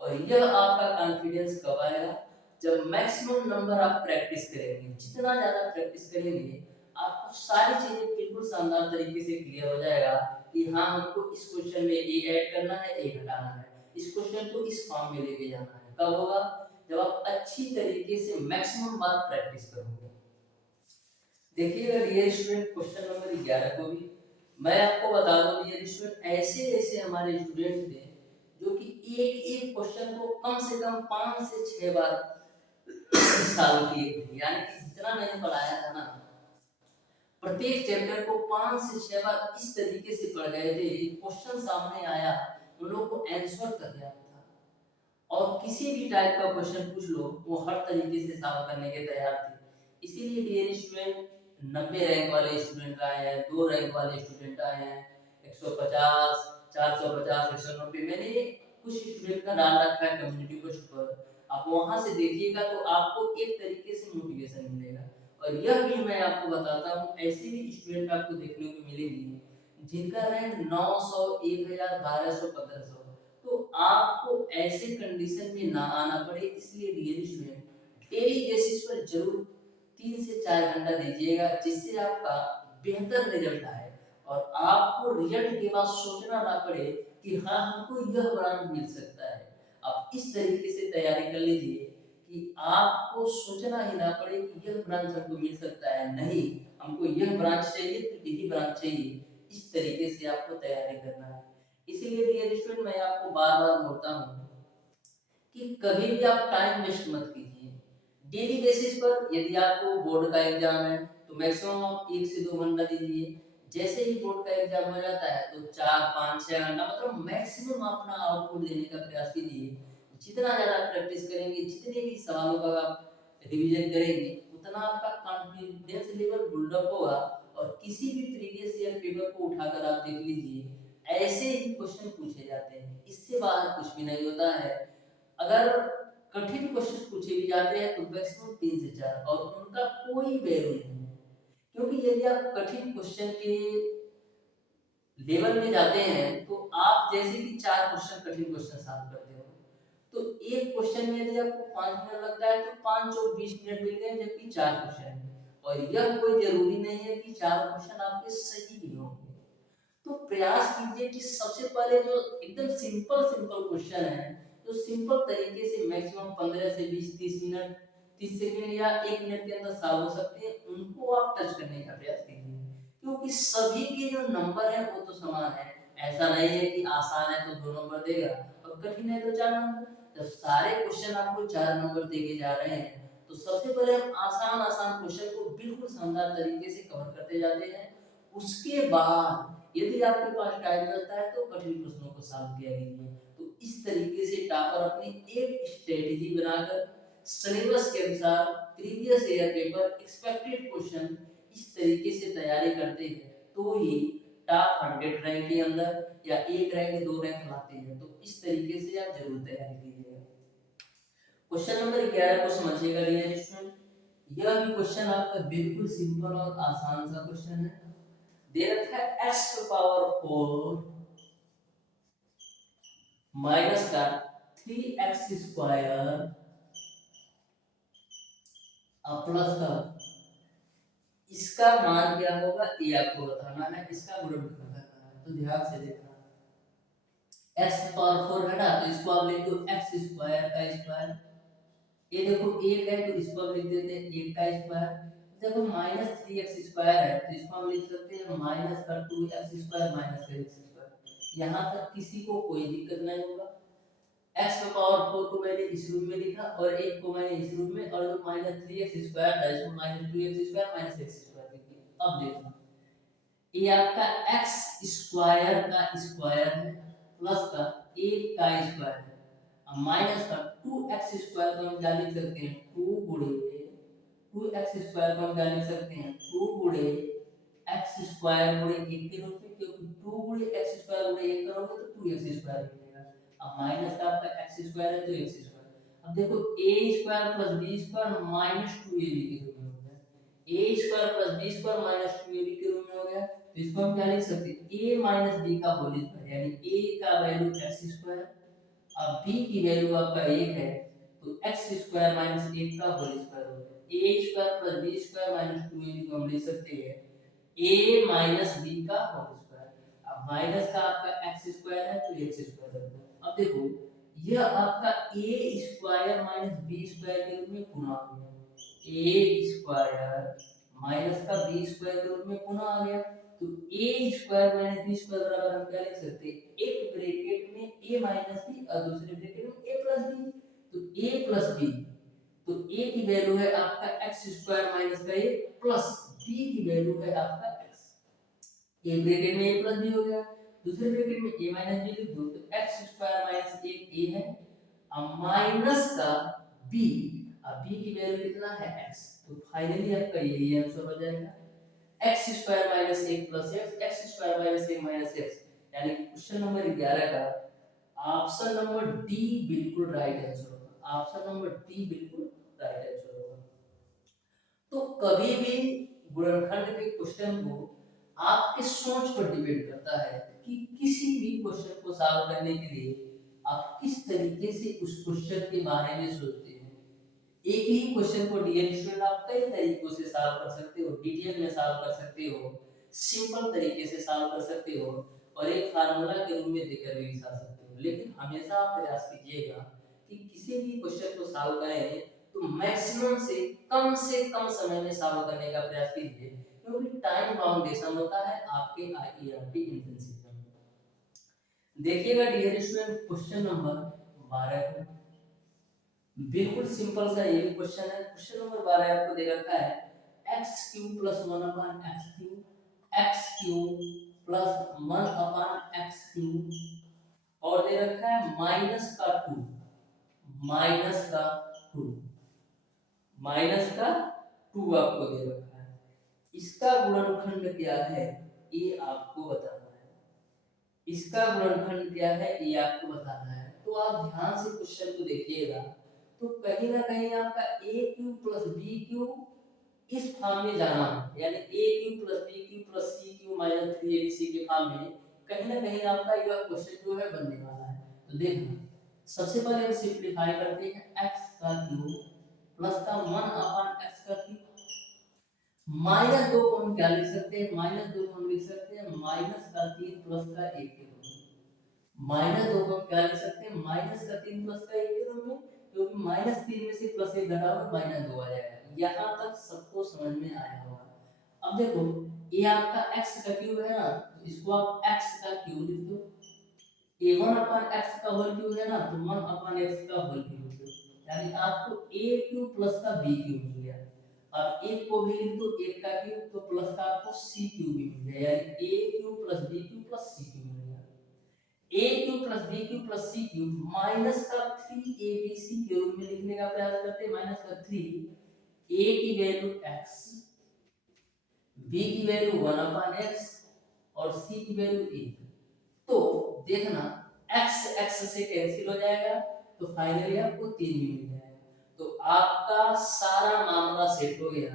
और यह आपका कॉन्फिडेंस कब आएगा, जब मैक्सिमम नंबर आप प्रैक्टिस करेंगे। जितना ज्यादा प्रैक्टिस करेंगे आपको सारी चीजें बिल्कुल शानदार तरीके से क्लियर हो जाएगा कि हाँ हमको इस क्वेश्चन में ए ऐड करना है, ए घटाना है, इस क्वेश्चन को इस फॉर्म में लेके जाना है। कब होगा, जब आप अच्छी तरीके से मैक्सिमम बार प्रैक्टिस करोगे। देखिएगा डियर स्टूडेंट, क्वेश्चन नंबर 11 को भी मैं आपको बता दूं डियर स्टूडेंट, ऐसे ऐसे हमारे स्टूडेंट थे जो कि एक एक क्वेश्चन को कम से कम 5 से 6 बार सॉल्व किए थे। यानी कि जितना मैंने पढ़ाया था ना, प्रत्येक चैप्टर को 5 से 6 बार इस तरीके से पढ़ गए थे, क्वेश्चन सामने आया उन लोगों को आंसर कर दिया था। और किसी भी टाइप का क्वेश्चन पूछ लो वो हर तरीके से सॉल्व करने के तैयार थे। इसीलिए डियर स्टूडेंट 90 रैंक वाले स्टूडेंट आए हैं, 2 रैंक वाले स्टूडेंट आए हैं, 150, 450, 190 मैंने कुछ स्टूडेंट का डाल रखा है कम्युनिटी पोस्ट पर। आप वहां से देखिएगा तो आपको एक तरीके से मोटिवेशन मिलेगा। और यह भी मैं आपको बताता हूँ, ऐसे भी स्टूडेंट आपको देखने को मिलेंगे जिनका रैंक 900, 1000, 1200, 1500। तो आपको ऐसे कंडीशन में ना आना पड़े, इसलिए डियर स्टूडेंट डेली बेसिस पर जरूर 3 से 4 घंटा दीजिएगा, जिससे आपका बेहतर रिजल्ट आए और आपको रिजल्ट के बाद सोचना ना पड़े कि हाँ हमको यह ब्रांच मिल सकता है। आप इस तरीके से तैयारी कर लीजिए कि आपको सोचना ही ना पड़े कि यह ब्रांच हमको मिल सकता है, नहीं हमको यह ब्रांच चाहिए तो यही ब्रांच चाहिए। इस तरीके से आपको तैयारी करना है। इसलिए डियर स्टूडेंट मैं आपको बार बार बोलता हूँ कि कभी भी आप टाइम वेस्ट मत कीजिए। डेली बेसिस पर यदि आपको बोर्ड का एग्जाम है तो मैक्सिमम आप 1 से 2 घंटा दीजिए। जैसे ही बोर्ड का एग्जाम हो जाता है तो 4, 5, 6 घंटा, मतलब मैक्सिमम अपना आउटपुट देने का प्रयास कीजिए। जितना ज्यादा प्रैक्टिस करेंगे, जितने भी सवालों का आप रिवीजन करेंगे, उतना आपका कॉन्फिडेंस लेवल बिल्डअप होगा। और किसी भी प्रीवियस ईयर पेपर को उठाकर आप देख लीजिए, ऐसे ही क्वेश्चन पूछे जाते हैं, इससे बाहर कुछ भी नहीं होता है। अगर कठिन क्वेश्चन पूछे भी जाते हैं तो मैक्सिमम 3 से 4, और उनका कोई वैल्यू नहीं है। क्योंकि यदि आप कठिन क्वेश्चन के लेवल में जाते हैं तो आप जैसे कि 4 क्वेश्चन कठिन क्वेश्चन सॉल्व करते हो, तो एक क्वेश्चन में यदि आपको 5 मिनट लगता है तो 5 और 20 मिनट मिल गए, जबकि 4 क्वेश्चन है। और यह कोई जरूरी नहीं है कि 4 क्वेश्चन आपके सही ही होंगे। तो प्रयास कीजिए कि सबसे पहले जो एकदम सिंपल सिंपल क्वेश्चन है, तो सिंपल तरीके से मैक्सिमम 15 से 20, 30 मिनट, 30 सेकंड या 1 मिनट के अंदर सॉल्व हो सकते हैं, उनको आप टच करने का प्रयास कीजिए। क्योंकि सभी के जो नंबर है वो तो समान है। ऐसा नहीं है कि आसान है तो 2 नंबर देगा और कठिन है तो 4 नंबर। जब सारे क्वेश्चन आपको 4 नंबर देके जा रहे हैं तो सबसे पहले हम आसान आसान क्वेश्चन को बिल्कुल शानदार तरीके से कवर करते जाते हैं। उसके बाद यदि आपके पास टाइम बचता है तो कठिन प्रश्नों को सॉल्व किया कीजिए। तो इस तरीके से टॉपर अपनी एक स्ट्रेटेजी बनाकर सिलेबस के अनुसार previous year paper expected question इस तरीके से तैयारी करते हैं तो ही टॉप 100 रैंक के अंदर या 1 रैंक 2 रैंक लाते हैं। तो इस तरीके से आप जरूर तैयारी कीजिएगा। क्वेश्चन नंबर 11 को समझिएगा डियर स्टूडेंट। यह भी क्वेश्चन आपका बिल्कुल सिंपल और आसान सा क्वेश्चन है। दे रखा है x to पावर 4 माइनस का 3x स्क्वायर प्लस का, इसका मान क्या होगा ये आपको बताना है, इसका गुणनफल करना है। तो ध्यान से देखना, x पावर 4 है ना, तो इसको आप लिख दो x स्क्वायर का स्क्वायर ये देखो एक है तो इसको हम लिख देते हैं एक का स्क्वायर। देखो माइनस थ्री एक्स स्क्वायर है तो इसको हम लिख सकते हैं माइनस का टू एक्स स्क्वायर माइनस का एक्स स्क्वायर। यहाँ तक किसी को कोई दिक्कत नहीं होगा। एक्स पावर फोर को मैंने इस रूप में लिखा और एक को मैंने इस रूप में, और जो माइनस थ्री एक्स स्क्वायर था इसको minus two x square minus x square लिख दिया। अब देखो ये आपका एक्स स्क्वायर का स्क्वायर है प्लस का एक का स्क्वायर है, अब माइनस का टू एक्स स्क्वायर को हम क्या लिख सकते हैं टू गुणे टू एक्स स्क्वायर को हम क्या लिख सकते हैं टू गुणे एक्स स्क्वायर गुणे एक के रूप में, क्योंकि टू गुणे एक्स स्क्वायर गुणे एक करोगे तो टू एक्स स्क्वायर मिलेगा। अब माइनस का आपका एक्स स्क्वायर है तो एक्स स्क्वायर। अब देखो A square plus B square minus two A B के रूप में हो गया। A square plus B square minus two A B के रूप में हो गया। तो इसको हम क्या लिख सकते हैं a माइनस बी का होल स्क्वायर, यानी a का वैल्यू एक्स स्क्वायर, अब b की वैल्यू आपका एक है तो एक्स स्क्वायर माइनस एक का होल स्क्वायर हो गया। a square plus B square minus two A को हम लिख सकते हैं a माइनस बी का होल स्क्वायर। अब माइनस का आपका एक्स स्क्वायर है तो एक्स स्क्वायर हो गया। अब देखो यह आपका a square minus B square के रूप में पुनः आ गया। a स्क्वायर माइनस का बी स्क्वायर के रूप में पुनः आ गया। तो a square minus B square बराबर हम क्या लिख सकते हैं एक ब्रैकेट में a माइनस बी और दूसरे ब्रैकेट में a प्लस बी। तो a प्लस बी, तो a की वैल्यू है आपका एक्स स्क्वायर माइनस का a प्लस b की वैल्यू है आपका x। एक ब्रैकेट में a प्लस b हो गया, दूसरे ब्रैकेट में a माइनस b लिख दो तो एक्स स्क्वायर माइनस एक a है, अब माइनस का b, अब b की वैल्यू कितना है x। तो फाइनली आपका यही आंसर हो जाएगा एक्स स्क्वायर माइनस एक plus x, x square minus एक माइनस एक्स, यानी क्वेश्चन नंबर 11 का ऑप्शन नंबर डी बिल्कुल राइट आंसर होगा। ऑप्शन नंबर डी बिल्कुल राइट आंसर होगा। तो कभी भी गुणनखंड के क्वेश्चन को आपके सोच पर डिपेंड करता है कि किसी भी क्वेश्चन को सॉल्व करने के लिए आप किस तरीके से उस क्वेश्चन के बारे में सोचते हैं। एक ही क्वेश्चन को डियर स्टूडेंट आप कई तरीकों से सॉल्व कर सकते हो, डिटेल में सॉल्व कर सकते हो, सिंपल तरीके से सॉल्व कर सकते हो और एक फार्मूला के रूप में देकर भी समझ सकते हो। लेकिन हमेशा आप प्रयास कीजिएगा कि किसी भी क्वेश्चन को सॉल्व करें तो मैक्सिमम से कम समय में सॉल्व करने का प्रयास कीजिए, क्योंकि टाइम बाउंडेशन होता है आपके आईईआरटी इंटेंसिव में। देखिएगा डियर स्टूडेंट क्वेश्चन नंबर 12 को, बिल्कुल सिंपल सा ये क्वेश्चन है। क्वेश्चन नंबर 12 आपको दे रखा है x cube plus one upon x cube, x cube plus one upon x cube, और दे रखा है माइनस का टू, माइनस का टू, माइनस का टू आपको दे रखा है। इसका गुणनखंड क्या है ये आपको बताना है। इसका गुणनखंड क्या है ये आपको बताना है। तो आप ध्यान से क्वेश्चन को देखिएगा तो कहीं ना कहीं आपका a cube plus B cube इस फॉर्म में जाना है, यानी a cube plus B cube plus C cube minus three abc के फॉर्म में कहीं ना कहीं आपका यह क्वेश्चन जो है बनने वाला है। तो देखना सबसे पहले हम सिंपलीफाई करते हैं x का क्यूब प्लस का वन अपॉन x का क्यूब, माइनस दो को हम क्या लिख सकते हैं माइनस दो को हम लिख सकते हैं माइनस का तीन प्लस का एक के रूप में। माइनस दो को हम क्या लिख सकते हैं माइनस का तीन प्लस का एक के रूप में, क्योंकि माइनस तीन में से प्लस एक घटाओ माइनस दो आ जाएगा। यहाँ तक सबको समझ में आया होगा। अब देखो ये आपका x का क्यूब है ना, तो इसको आप x का क्यूब लिख दो। ये वन अपॉन x का होल क्यूब है ना, तो वन अपॉन x का होल क्यूब लिख दो, यानी आपको a क्यूब प्लस का b क्यूब मिल गया। अब एक को भी लिख दो एक का क्यूब, तो प्लस का आपको c क्यूब भी मिल गया, यानी a cube plus b cube plus c cube मिल गया। a cube plus b cube plus c cube minus का 3abc के रूप में लिखने का प्रयास करते हैं। माइनस का 3, a की वैल्यू x, b की वैल्यू 1 अपॉन x और c की वैल्यू 1। तो देखना x x से कैंसिल हो जाएगा तो फाइनली आपको 3 भी मिल जाएगा। तो आपका सारा मामला सेट हो गया।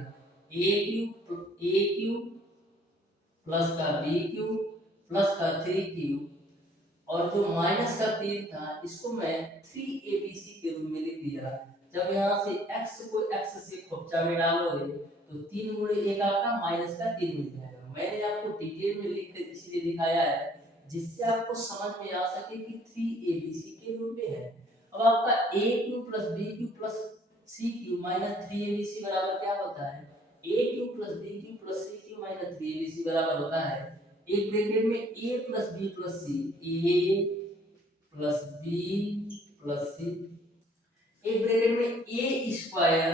a क्यूब प्लस का b क्यूब प्लस का 3 क्यूब, और जो माइनस का 3 था इसको मैं 3abc के रूप में लिख दिया। जब यहाँ से x को x से खोपचा में डालोगे तो 3 गुणे 1 आपका माइनस का 3 मिल जाएगा। मैंने आपको डिटेल में लिख कर इसलिए दिखाया है जिससे आपको समझ में आ सके कि 3abc के रूप में है। अब आपका a cube plus b cube plus C cube minus three a b c बराबर क्या होता है, a cube plus B cube plus C cube minus three a b c बराबर होता है एक ब्रैकेट में a plus B plus c, a plus B plus c, एक ब्रैकेट में ए स्क्वायर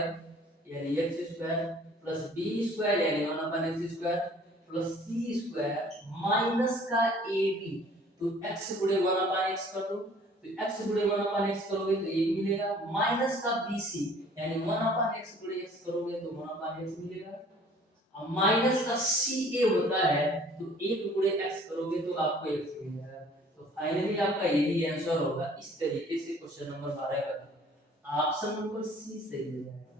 यानी x square plus B square यानी 1 अपन एक्स स्क्वायर प्लस सी स्क्वायर माइनस का ए बी, तो x गुणे 1 अपन x कर दो, तो x गुणे 1 अपन x करोगे तो ये मिलेगा माइनस का bc यानी 1 अपन x गुणे x करोगे तो 1 अपन x मिलेगा, अब माइनस का ca होता है तो 1 गुणे x करोगे तो आपको x मिलेगा। तो फाइनली आपका यही आंसर होगा। इस तरीके से क्वेश्चन नंबर 12 का ऑप्शन नंबर सी सही हो जाएगा।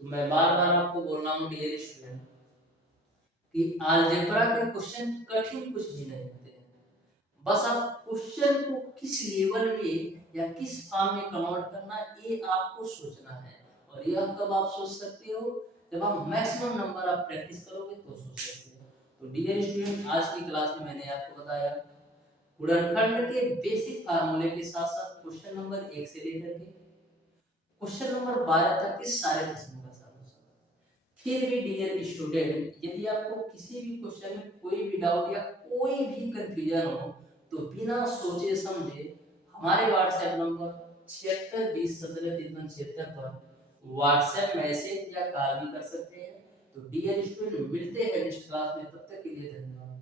तो मैं बार-बार आपको बोल रहा हूं डियर स्टूडेंट कि अलजेब्रा के क्वेश्चन कठिन कुछ भी नहीं होते हैं, बस आप क्वेश्चन को किस लेवल में या किस फॉर्म में कन्वर्ट करना ये आपको सोचना है, और यह कब आप सोच सकते हो, जब आप मैक्सिमम नंबर आप प्रैक्टिस करोगे तो सोच सकते हो। तो डियर स्टूडेंट आज की क्लास में मैंने आपको बताया गुणनखंड के बेसिक फार्मूले के साथ साथ क्वेश्चन नंबर 1 से लेकर के क्वेश्चन नंबर 12 तक के सारे प्रश्नों का सॉल्यूशन। फिर भी डियर स्टूडेंट यदि आपको किसी भी क्वेश्चन में कोई भी डाउट या कोई भी कंफ्यूजन हो तो बिना सोचे समझे हमारे व्हाट्सएप नंबर 7620175376 पर व्हाट्सएप मैसेज या कॉल भी कर सकते हैं। तो डियर स्टूडेंट मिलते हैं नेक्स्ट क्लास में, तब तक के लिए धन्यवाद।